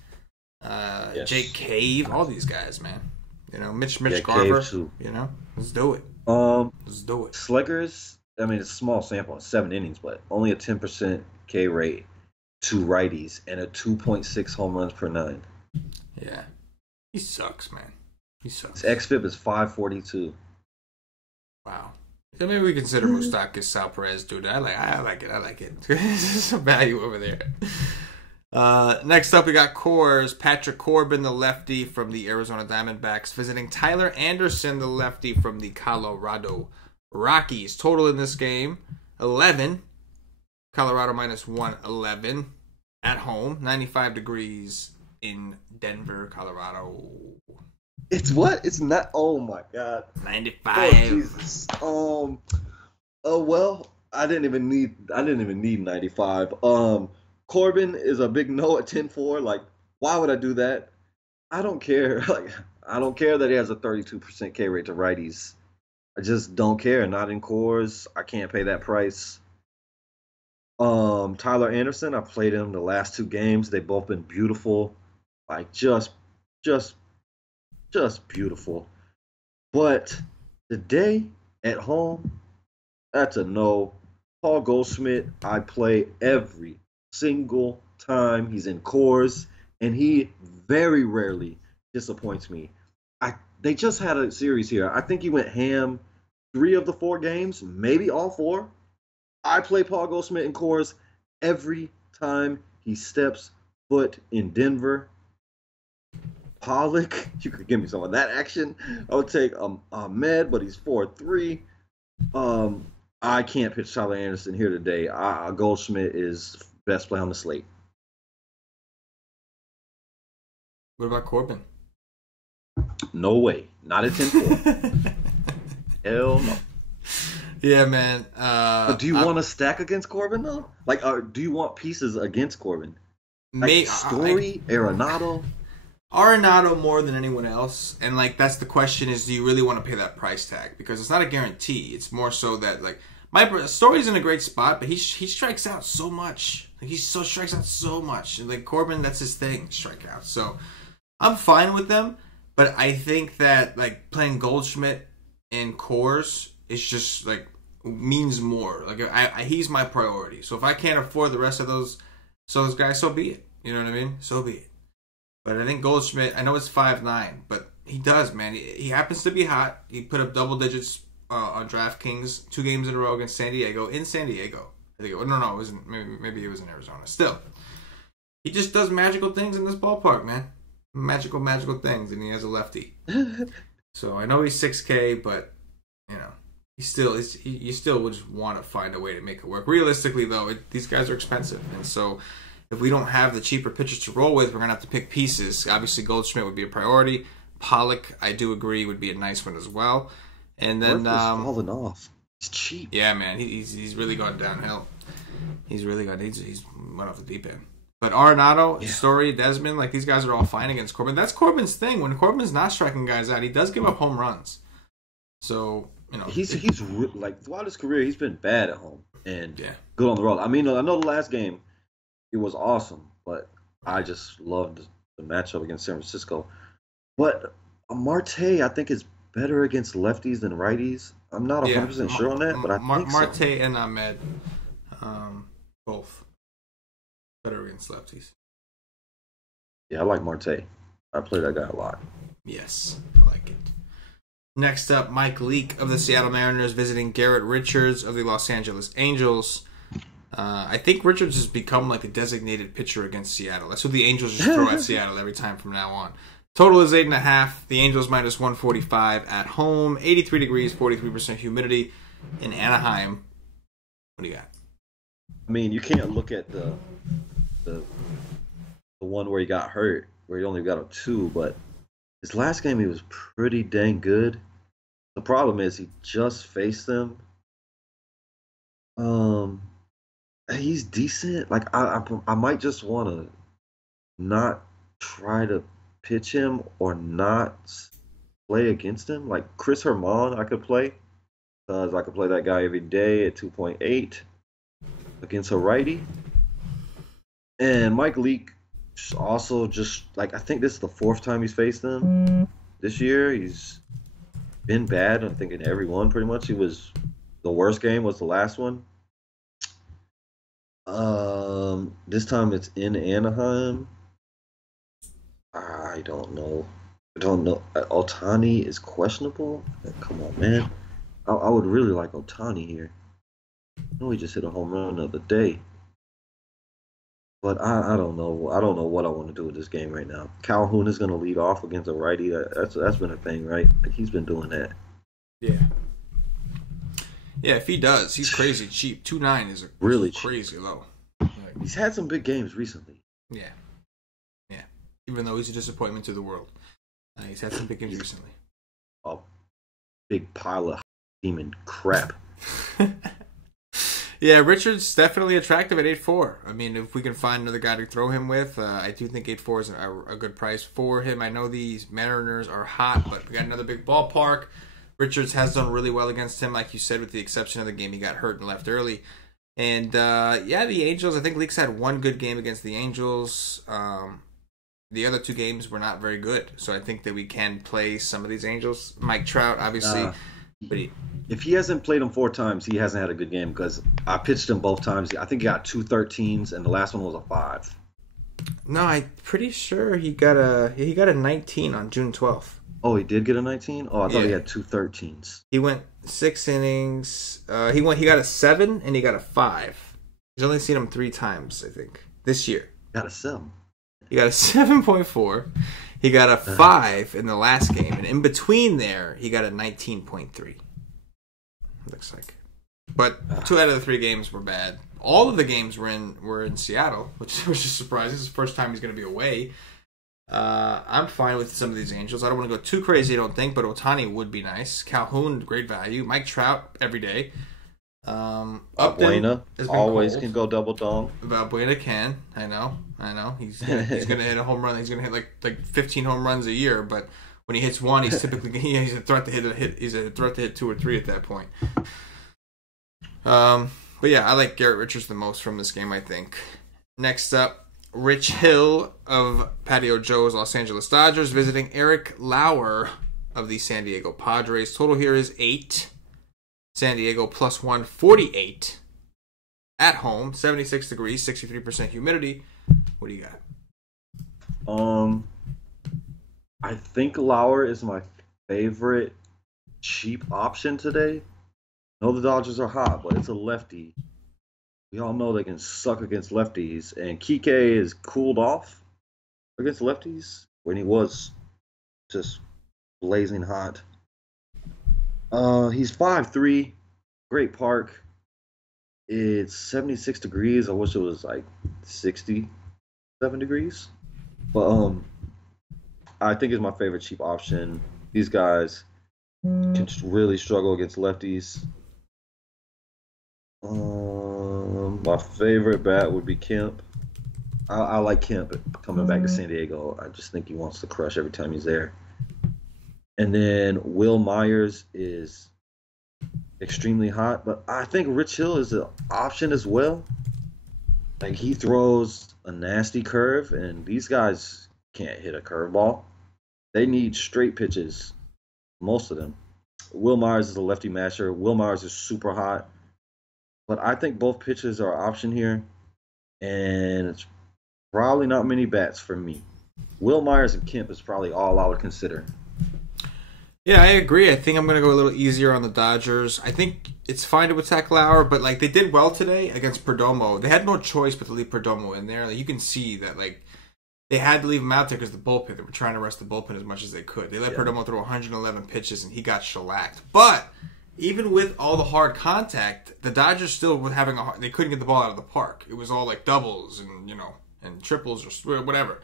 Yes. Jake Cave, all these guys, man. You know, Mitch Garver. You know, let's do it. Let's do it. Sleggers. I mean, it's a small sample, 7 innings, but only a 10% K rate to righties and a 2.6 home runs per 9. Yeah, he sucks, man. He sucks. His xFIP is 542. Wow. So maybe we consider Moustakas, Sal Perez, dude. I like it. There's some value over there. Next up, we got Coors. Patrick Corbin, the lefty from the Arizona Diamondbacks, visiting Tyler Anderson, the lefty from the Colorado Rockies. Total in this game, 11. Colorado minus 111 at home. 95 degrees in Denver, Colorado. It's what? It's not. Oh my God. 95. Oh Jesus. Well, I didn't even need 95. Corbin is a big no at 10-4. Like, why would I do that? I don't care. Like, I don't care that he has a 32% K rate to righties. I just don't care. Not in Coors. I can't pay that price. Tyler Anderson, I played him the last 2 games. They've both been beautiful. Like, just beautiful. But today at home, that's a no. Paul Goldschmidt, I play every single time he's in Coors, and he very rarely disappoints me. They just had a series here. I think he went ham 3 of the 4 games, maybe all 4. I play Paul Goldschmidt in Coors every time he steps foot in Denver. Pollock, you could give me some of that action. I would take Ahmed, but he's 4-3. I can't pitch Tyler Anderson here today. Goldschmidt is best play on the slate. What about Corbin? No way. Not at 10-4. Hell no. Yeah, man. But do you want to stack against Corbin, though? Like, do you want pieces against Corbin? Like Story, Arenado? Arenado more than anyone else. And, like, that's the question is, do you really want to pay that price tag? Because it's not a guarantee. It's more so that, like, Story's in a great spot, but he strikes out so much. Like, strikes out so much. And, like, Corbin, that's his thing, strikeouts. So, I'm fine with them. But I think that, like, playing Goldschmidt in Coors is just, like, means more. Like, he's my priority. So if I can't afford the rest of those guys, so be it. You know what I mean? So be it. But I think Goldschmidt, I know it's 5'9", but he does, man. He happens to be hot. He put up double digits on DraftKings 2 games in a row against San Diego. In San Diego. I think no, it wasn't. Maybe it was in Arizona. Still, he just does magical things in this ballpark, man. Magical things, and he has a lefty. So I know he's 6K, but you know, you still would just want to find a way to make it work. Realistically, though, these guys are expensive, and so if we don't have the cheaper pitchers to roll with, we're gonna have to pick pieces. Obviously, Goldschmidt would be a priority. Pollock, I do agree, would be a nice one as well. And then falling off. He's cheap. Yeah, man, he's really gone downhill. He's went off the deep end. But Arenado, Story, Desmond, like these guys are all fine against Corbin. That's Corbin's thing. When Corbin's not striking guys out, he does give up home runs. So you know, he's like throughout his career, he's been bad at home and good on the road. I mean, I know the last game it was awesome, but I just loved the matchup against San Francisco. But Marte, I think, is better against lefties than righties. I'm not 100% sure on that, but I think Marte so. and Ahmed, both better against lefties. Yeah, I like Marte. I play that guy a lot. Yes, I like it. Next up, Mike Leake of the Seattle Mariners visiting Garrett Richards of the Los Angeles Angels. I think Richards has become like a designated pitcher against Seattle. That's what the Angels just throw at Seattle every time from now on. Total is 8.5. The Angels minus 145 at home. 83 degrees, 43% humidity in Anaheim. What do you got? I mean, you can't look at the one where he got hurt, where he only got a 2, but his last game he was pretty dang good. The problem is he just faced them. He's decent. Like I might just want to not try to pitch him or not play against him. Like Chris Herman, I could play because I could play that guy every day at 2.8 against a righty. And Mike Leake also just like I think this is the 4th time he's faced them this year. He's been bad. I think in every one pretty much. The worst game was the last one. This time it's in Anaheim. I don't know. Ohtani is questionable. Come on, man. I would really like Ohtani here. I know he just hit a home run the other day. But I don't know. I don't know what I want to do with this game right now. Calhoun is going to lead off against a righty. That's been a thing, right? Like he's been doing that. Yeah. Yeah, if he does, he's crazy cheap. 2.9 is really crazy cheap. Low. He's had some big games recently. Yeah. Yeah. Even though he's a disappointment to the world. He's had some big games recently. A big pile of demon crap. Yeah, Richards definitely attractive at 8.4. I mean, if we can find another guy to throw him with, I do think 8.4 is a good price for him. I know these Mariners are hot, but we got another big ballpark. Richards has done really well against him, like you said, with the exception of the game he got hurt and left early. And, the Angels, I think Leaks had one good game against the Angels. The other 2 games were not very good. So I think that we can play some of these Angels. Mike Trout, obviously. But if he hasn't played him 4 times, he hasn't had a good game because I pitched him both times. I think he got 2 13s, and the last one was a 5. No, I'm pretty sure he got a 19 on June 12th. Oh, he did get a 19? Oh, I thought he had 2 13s. He went 6 innings. He got a 7 and he got a 5. He's only seen him 3 times, I think, this year. Got a 7. He got a 7.4. He got a 5 in the last game, and in between there, he got a 19.3. Looks like. But 2 out of the 3 games were bad. All of the games were in Seattle, which was just surprising. This is the first time he's going to be away. I'm fine with some of these Angels. I don't want to go too crazy, I don't think, but Ohtani would be nice. Calhoun, great value. Mike Trout, every day. Valbuena always can go double dong. Valbuena can. I know. He's gonna hit a home run. He's gonna hit like 15 home runs a year. But when he hits one, he's typically he's a threat to hit. He's a threat to hit 2 or 3 at that point. But yeah, I like Garrett Richards the most from this game. I think. Next up, Rich Hill of Patio Joe's Los Angeles Dodgers visiting Eric Lauer of the San Diego Padres. Total here is 8. San Diego plus 148 at home, 76 degrees, 63% humidity. What do you got? I think Lauer is my favorite cheap option today. I know the Dodgers are hot, but it's a lefty. We all know they can suck against lefties, and Kike is cooled off against lefties when he was just blazing hot. He's 5'3", great park. It's 76 degrees. I wish it was like 67 degrees. But I think it's my favorite cheap option. These guys can really struggle against lefties. My favorite bat would be Kemp. I like Kemp coming back to San Diego. I just think he wants to crush every time he's there. And then Will Myers is extremely hot, but I think Rich Hill is an option as well. Like, he throws a nasty curve, and these guys can't hit a curveball. They need straight pitches, most of them. Will Myers is a lefty masher. Will Myers is super hot. But I think both pitches are an option here, and it's probably not many bats for me. Will Myers and Kemp is probably all I would consider. Yeah, I agree. I think I'm going to go a little easier on the Dodgers. I think it's fine to attack Lauer, but like, they did well today against Perdomo. They had no choice but to leave Perdomo in there. Like, you can see that, like, they had to leave him out there because the bullpen. They were trying to rest the bullpen as much as they could. They let Perdomo throw 111 pitches, and he got shellacked. But even with all the hard contact, the Dodgers still were having a hard. They couldn't get the ball out of the park. It was all like doubles and and triples or whatever.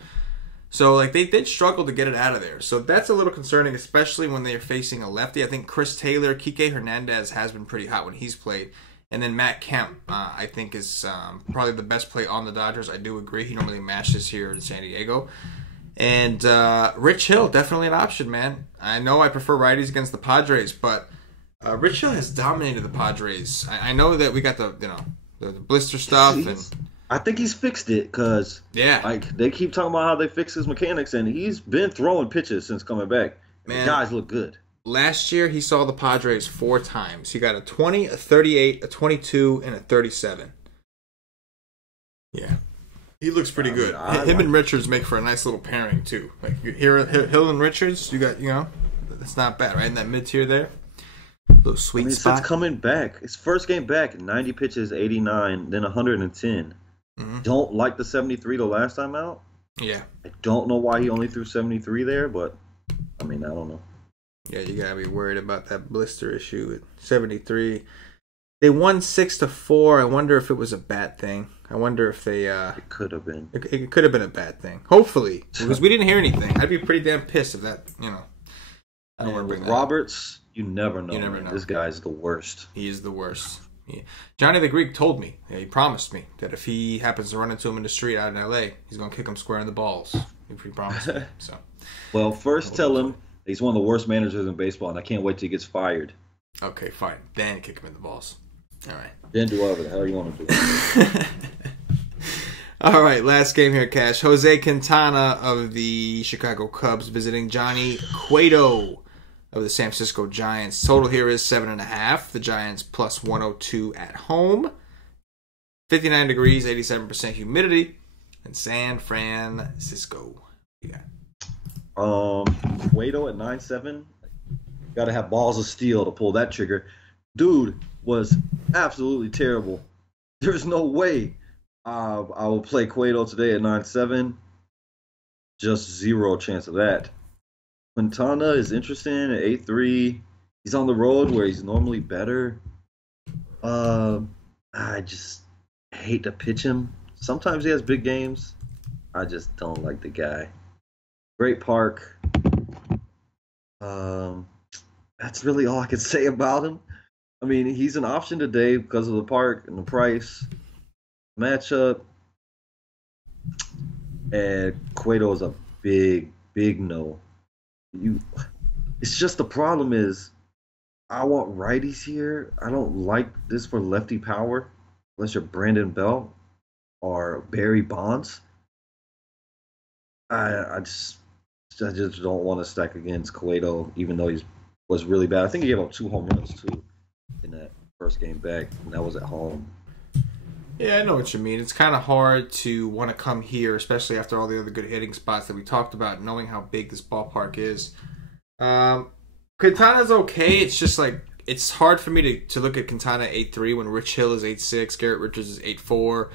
So, like, they did struggle to get it out of there. So that's a little concerning, especially when they're facing a lefty. I think Chris Taylor, Kike Hernandez has been pretty hot when he's played. And then Matt Kemp, I think, is probably the best play on the Dodgers. I do agree. He normally mashes here in San Diego. And Rich Hill, definitely an option, man. I know I prefer righties against the Padres, but Rich Hill has dominated the Padres. I know that we got the blister stuff, and I think he's fixed it because like, they keep talking about how they fix his mechanics, and he's been throwing pitches since coming back. Man, the guys look good. Last year, he saw the Padres 4 times. He got a 20, a 38, a 22, and a 37. Yeah. He looks pretty good. Him and Richards make for a nice little pairing, too. Like, Hill and Richards, you got, that's not bad, right? In that mid-tier there. Little sweet spot. It's coming back. His first game back, 90 pitches, 89, then 110. Mm-hmm. Don't like the 73 the last time out. Yeah. I don't know why he only threw 73 there, but, I mean, I don't know. Yeah, you gotta be worried about that blister issue at 73. They won 6-4. I wonder if it was a bad thing. I wonder if they. It could have been. It could have been a bad thing. Hopefully, because we didn't hear anything. I'd be pretty damn pissed if that. I don't want to bring that Roberts, up. You never know. You never know. This guy's the worst. He is the worst. Yeah. Johnny the Greek told me. Yeah, he promised me that if he happens to run into him in the street out in L.A., he's gonna kick him square in the balls. He promised me. So. Well, first tell him. He's one of the worst managers in baseball, and I can't wait till he gets fired. Okay, fine. Then kick him in the balls. All right. Then do whatever the hell you want to do. All right, last game here, Cash. Jose Quintana of the Chicago Cubs visiting Johnny Cueto of the San Francisco Giants. Total here is 7.5. The Giants plus 102 at home. 59 degrees, 87% humidity in San Francisco. Yeah. Cueto at 9.7. Got to have balls of steel to pull that trigger. Dude was absolutely terrible. There's no way I will play Cueto today at 9.7. Just zero chance of that. Quintana is interesting at 8.3. He's on the road where he's normally better. I just hate to pitch him. Sometimes he has big games. I just don't like the guy. Great park. That's really all I can say about him. I mean, he's an option today because of the park and the price. Matchup. And Cueto is a big, big no. It's just the problem is I want righties here. I don't like this for lefty power unless you're Brandon Belt or Barry Bonds. I just don't want to stack against Cueto, even though he was really bad. I think he gave up 2 home runs too in that first game back, and that was at home. Yeah, I know what you mean. It's kind of hard to want to come here, especially after all the other good hitting spots that we talked about, knowing how big this ballpark is. Quintana's okay. It's just like, it's hard for me to look at Quintana 8.3 when Rich Hill is 8.6, Garrett Richards is 8.4.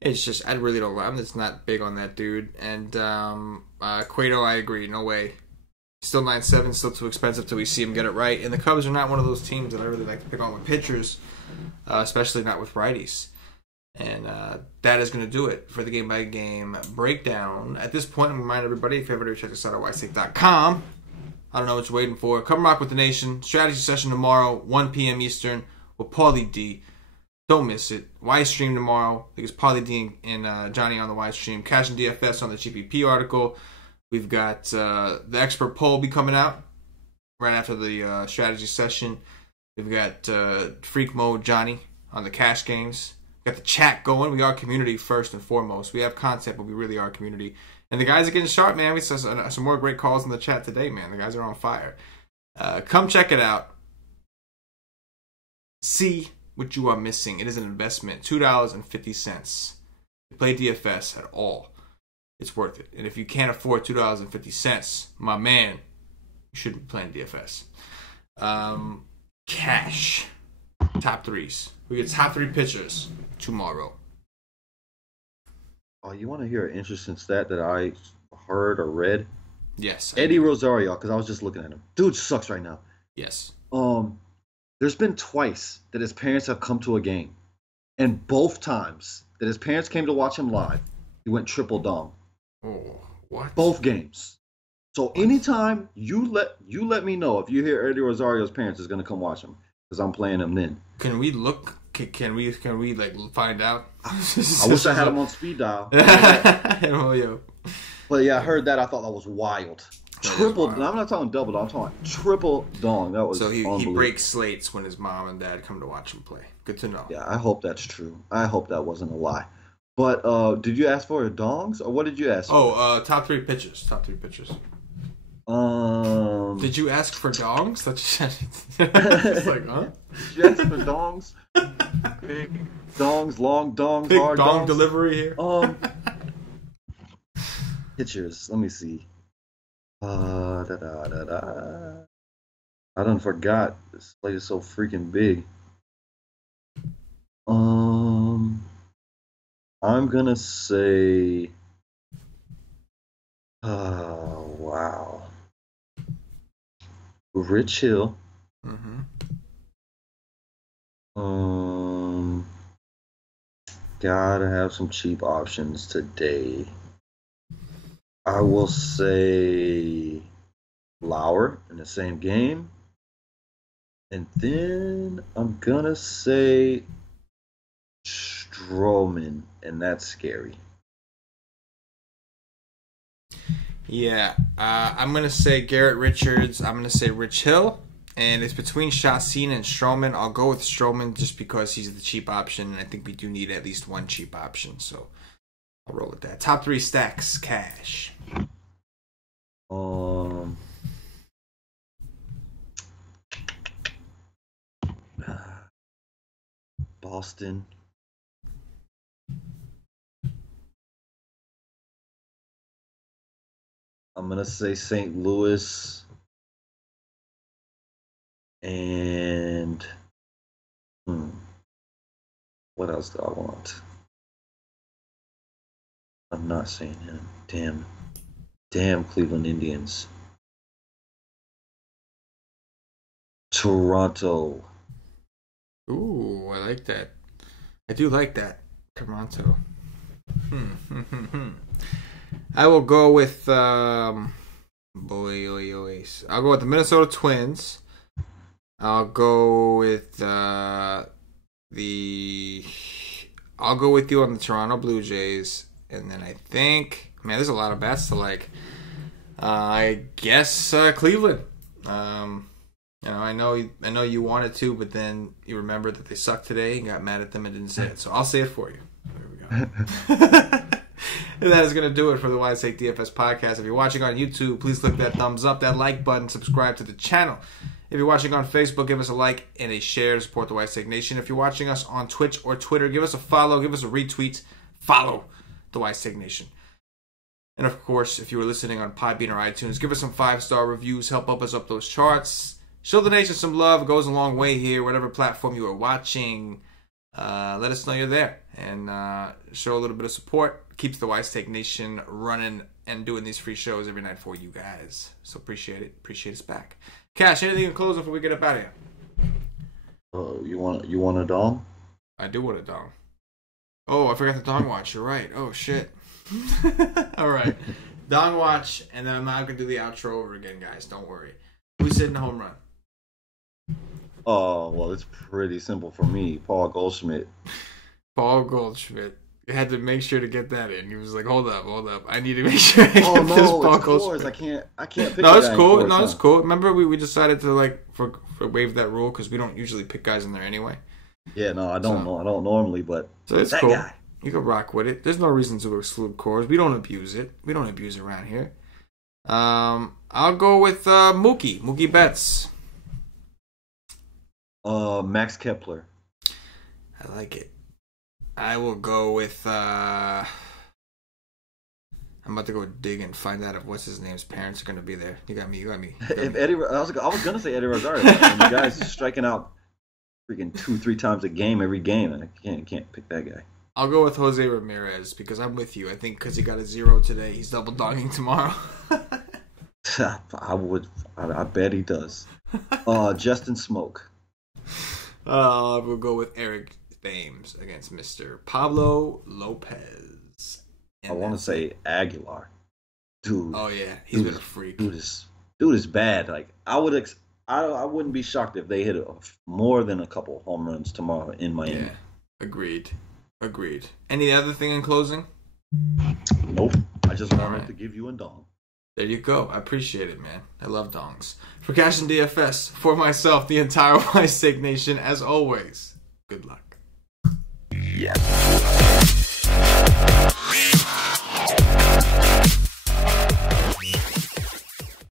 It's just, I really don't, I'm just not big on that dude. And Cueto, I agree, no way. Still 9.7, still too expensive till we see him get it right. And the Cubs are not one of those teams that I really like to pick on with pitchers, especially not with righties. And that is going to do it for the game-by-game breakdown. At this point, I'm going to remind everybody, if you ever check us out at whitestate.com, I don't know what you're waiting for. Come rock with the nation. Strategy session tomorrow, 1 p.m. Eastern, with Paulie D. Don't miss it. Y stream tomorrow. I think it's Paulie D and Johnny on the Y stream. CashinDFS on the GPP article. We've got the expert poll be coming out right after the strategy session. We've got Freak Mode Johnny on the cash games. Got the chat going. We are community first and foremost. We have content, but we really are community. And the guys are getting sharp, man. We saw some more great calls in the chat today, man. The guys are on fire. Come check it out. See what you are missing. It is an investment. $2.50. You play DFS at all, it's worth it. And if you can't afford $2.50, my man, you shouldn't be playing DFS. Cash. Top threes. We get top three pitchers tomorrow. Oh, you want to hear an interesting stat that I heard or read? Yes. Eddie Rosario, because I was just looking at him. Dude sucks right now. Yes. There's been twice that his parents have come to a game, and both times that his parents came to watch him live, he went triple dong. Oh, what? Both games. So anytime you let me know if you hear Eddie Rosario's parents is going to come watch him, because I'm playing him then. Can we look? Can we like find out? I wish I had him on speed dial. Yo. But yeah, I heard that. I thought that was wild. Triple. I'm not talking double. I'm talking triple dong. That was so he breaks slates when his mom and dad come to watch him play. Good to know. Yeah, I hope that's true. I hope that wasn't a lie. But did you ask for dongs or what did you ask? Top three pitchers. Top three pitchers. Did you ask for dongs? It's like, huh? Did you ask for dongs? Big dongs, long dongs, big hard dong dongs. Delivery here. Pitchers. Let me see. I done forgot. This slate is so freaking big. I'm gonna say. Wow. Rich Hill. Mm-hmm. Gotta have some cheap options today. I will say Lauer in the same game. And then I'm gonna say Stroman, and that's scary. Yeah, I'm going to say Garrett Richards. I'm going to say Rich Hill. And it's between Chacin and Stroman. I'll go with Stroman just because he's the cheap option. And I think we do need at least one cheap option. So I'll roll with that. Top three stacks, cash. Boston. I'm going to say St. Louis. And what else do I want? I'm not saying him. Damn Cleveland Indians. Toronto. Ooh, I like that. I do like that. Toronto. I will go with I'll go with the Minnesota Twins. I'll go with I'll go with you on the Toronto Blue Jays, and then I think, man, there's a lot of bats to like. I guess Cleveland. I know you wanted to, but then you remembered that they sucked today and got mad at them and didn't say it. So I'll say it for you. There we go. And that is going to do it for the Why Take DFS podcast. If you're watching on YouTube, please click that thumbs up, that like button, subscribe to the channel. If you're watching on Facebook, give us a like and a share to support the White Snake Nation. If you're watching us on Twitch or Twitter, give us a follow, give us a retweet. Follow the White Snake Nation. And of course, if you were listening on Podbean or iTunes, give us some 5-star reviews. Help us up those charts. Show the nation some love. It goes a long way here. Whatever platform you are watching, let us know you're there. And show a little bit of support. Keeps the White Snake Nation running and doing these free shows every night for you guys. So appreciate it. Appreciate us back. Cash, anything in closing before we get up out of here? You want a dong? I do want a dong. Oh, I forgot the dong watch. You're right. Oh, shit. All right. Dong watch, and then I'm not going to do the outro over again, guys. Don't worry. Who's hitting the home run? Oh, well, it's pretty simple for me. Paul Goldschmidt. Paul Goldschmidt. You had to make sure to get that in. He was like, hold up. I need to make sure I get this Paul Goldschmidt. I can't pick No, it's cool. Course, it's cool. Remember we decided to for waive that rule because we don't usually pick guys in there anyway. Yeah, no, I don't know. I don't normally, but so it's that cool. Guy. You can rock with it. There's no reason to exclude cores. We don't abuse it. We don't abuse it around here. I'll go with Mookie Betts. Max Kepler. I like it. I will go with I'm about to go dig and find out if what's his name's parents are going to be there. You got me. If Eddie, I was gonna say Eddie Rosario. And the guy's striking out freaking 2-3 times a game every game, and I can't pick that guy. I'll go with Jose Ramirez because I'm with you. I think because he got a 0 today, he's double dogging tomorrow. I bet he does. Justin Smoke. We'll go with Eric Thames against Mr. Pablo Lopez. I want to say Aguilar. Dude. Oh yeah, he's been a freak. Dude is bad. Like I wouldn't be shocked if they hit more than a couple home runs tomorrow in Miami. Yeah, agreed. Any other thing in closing? Nope. I just wanted to give you a dong. There you go. I appreciate it, man. I love dongs. For CashinDFS, for myself, the entire White Snake Nation, as always, good luck. Yeah.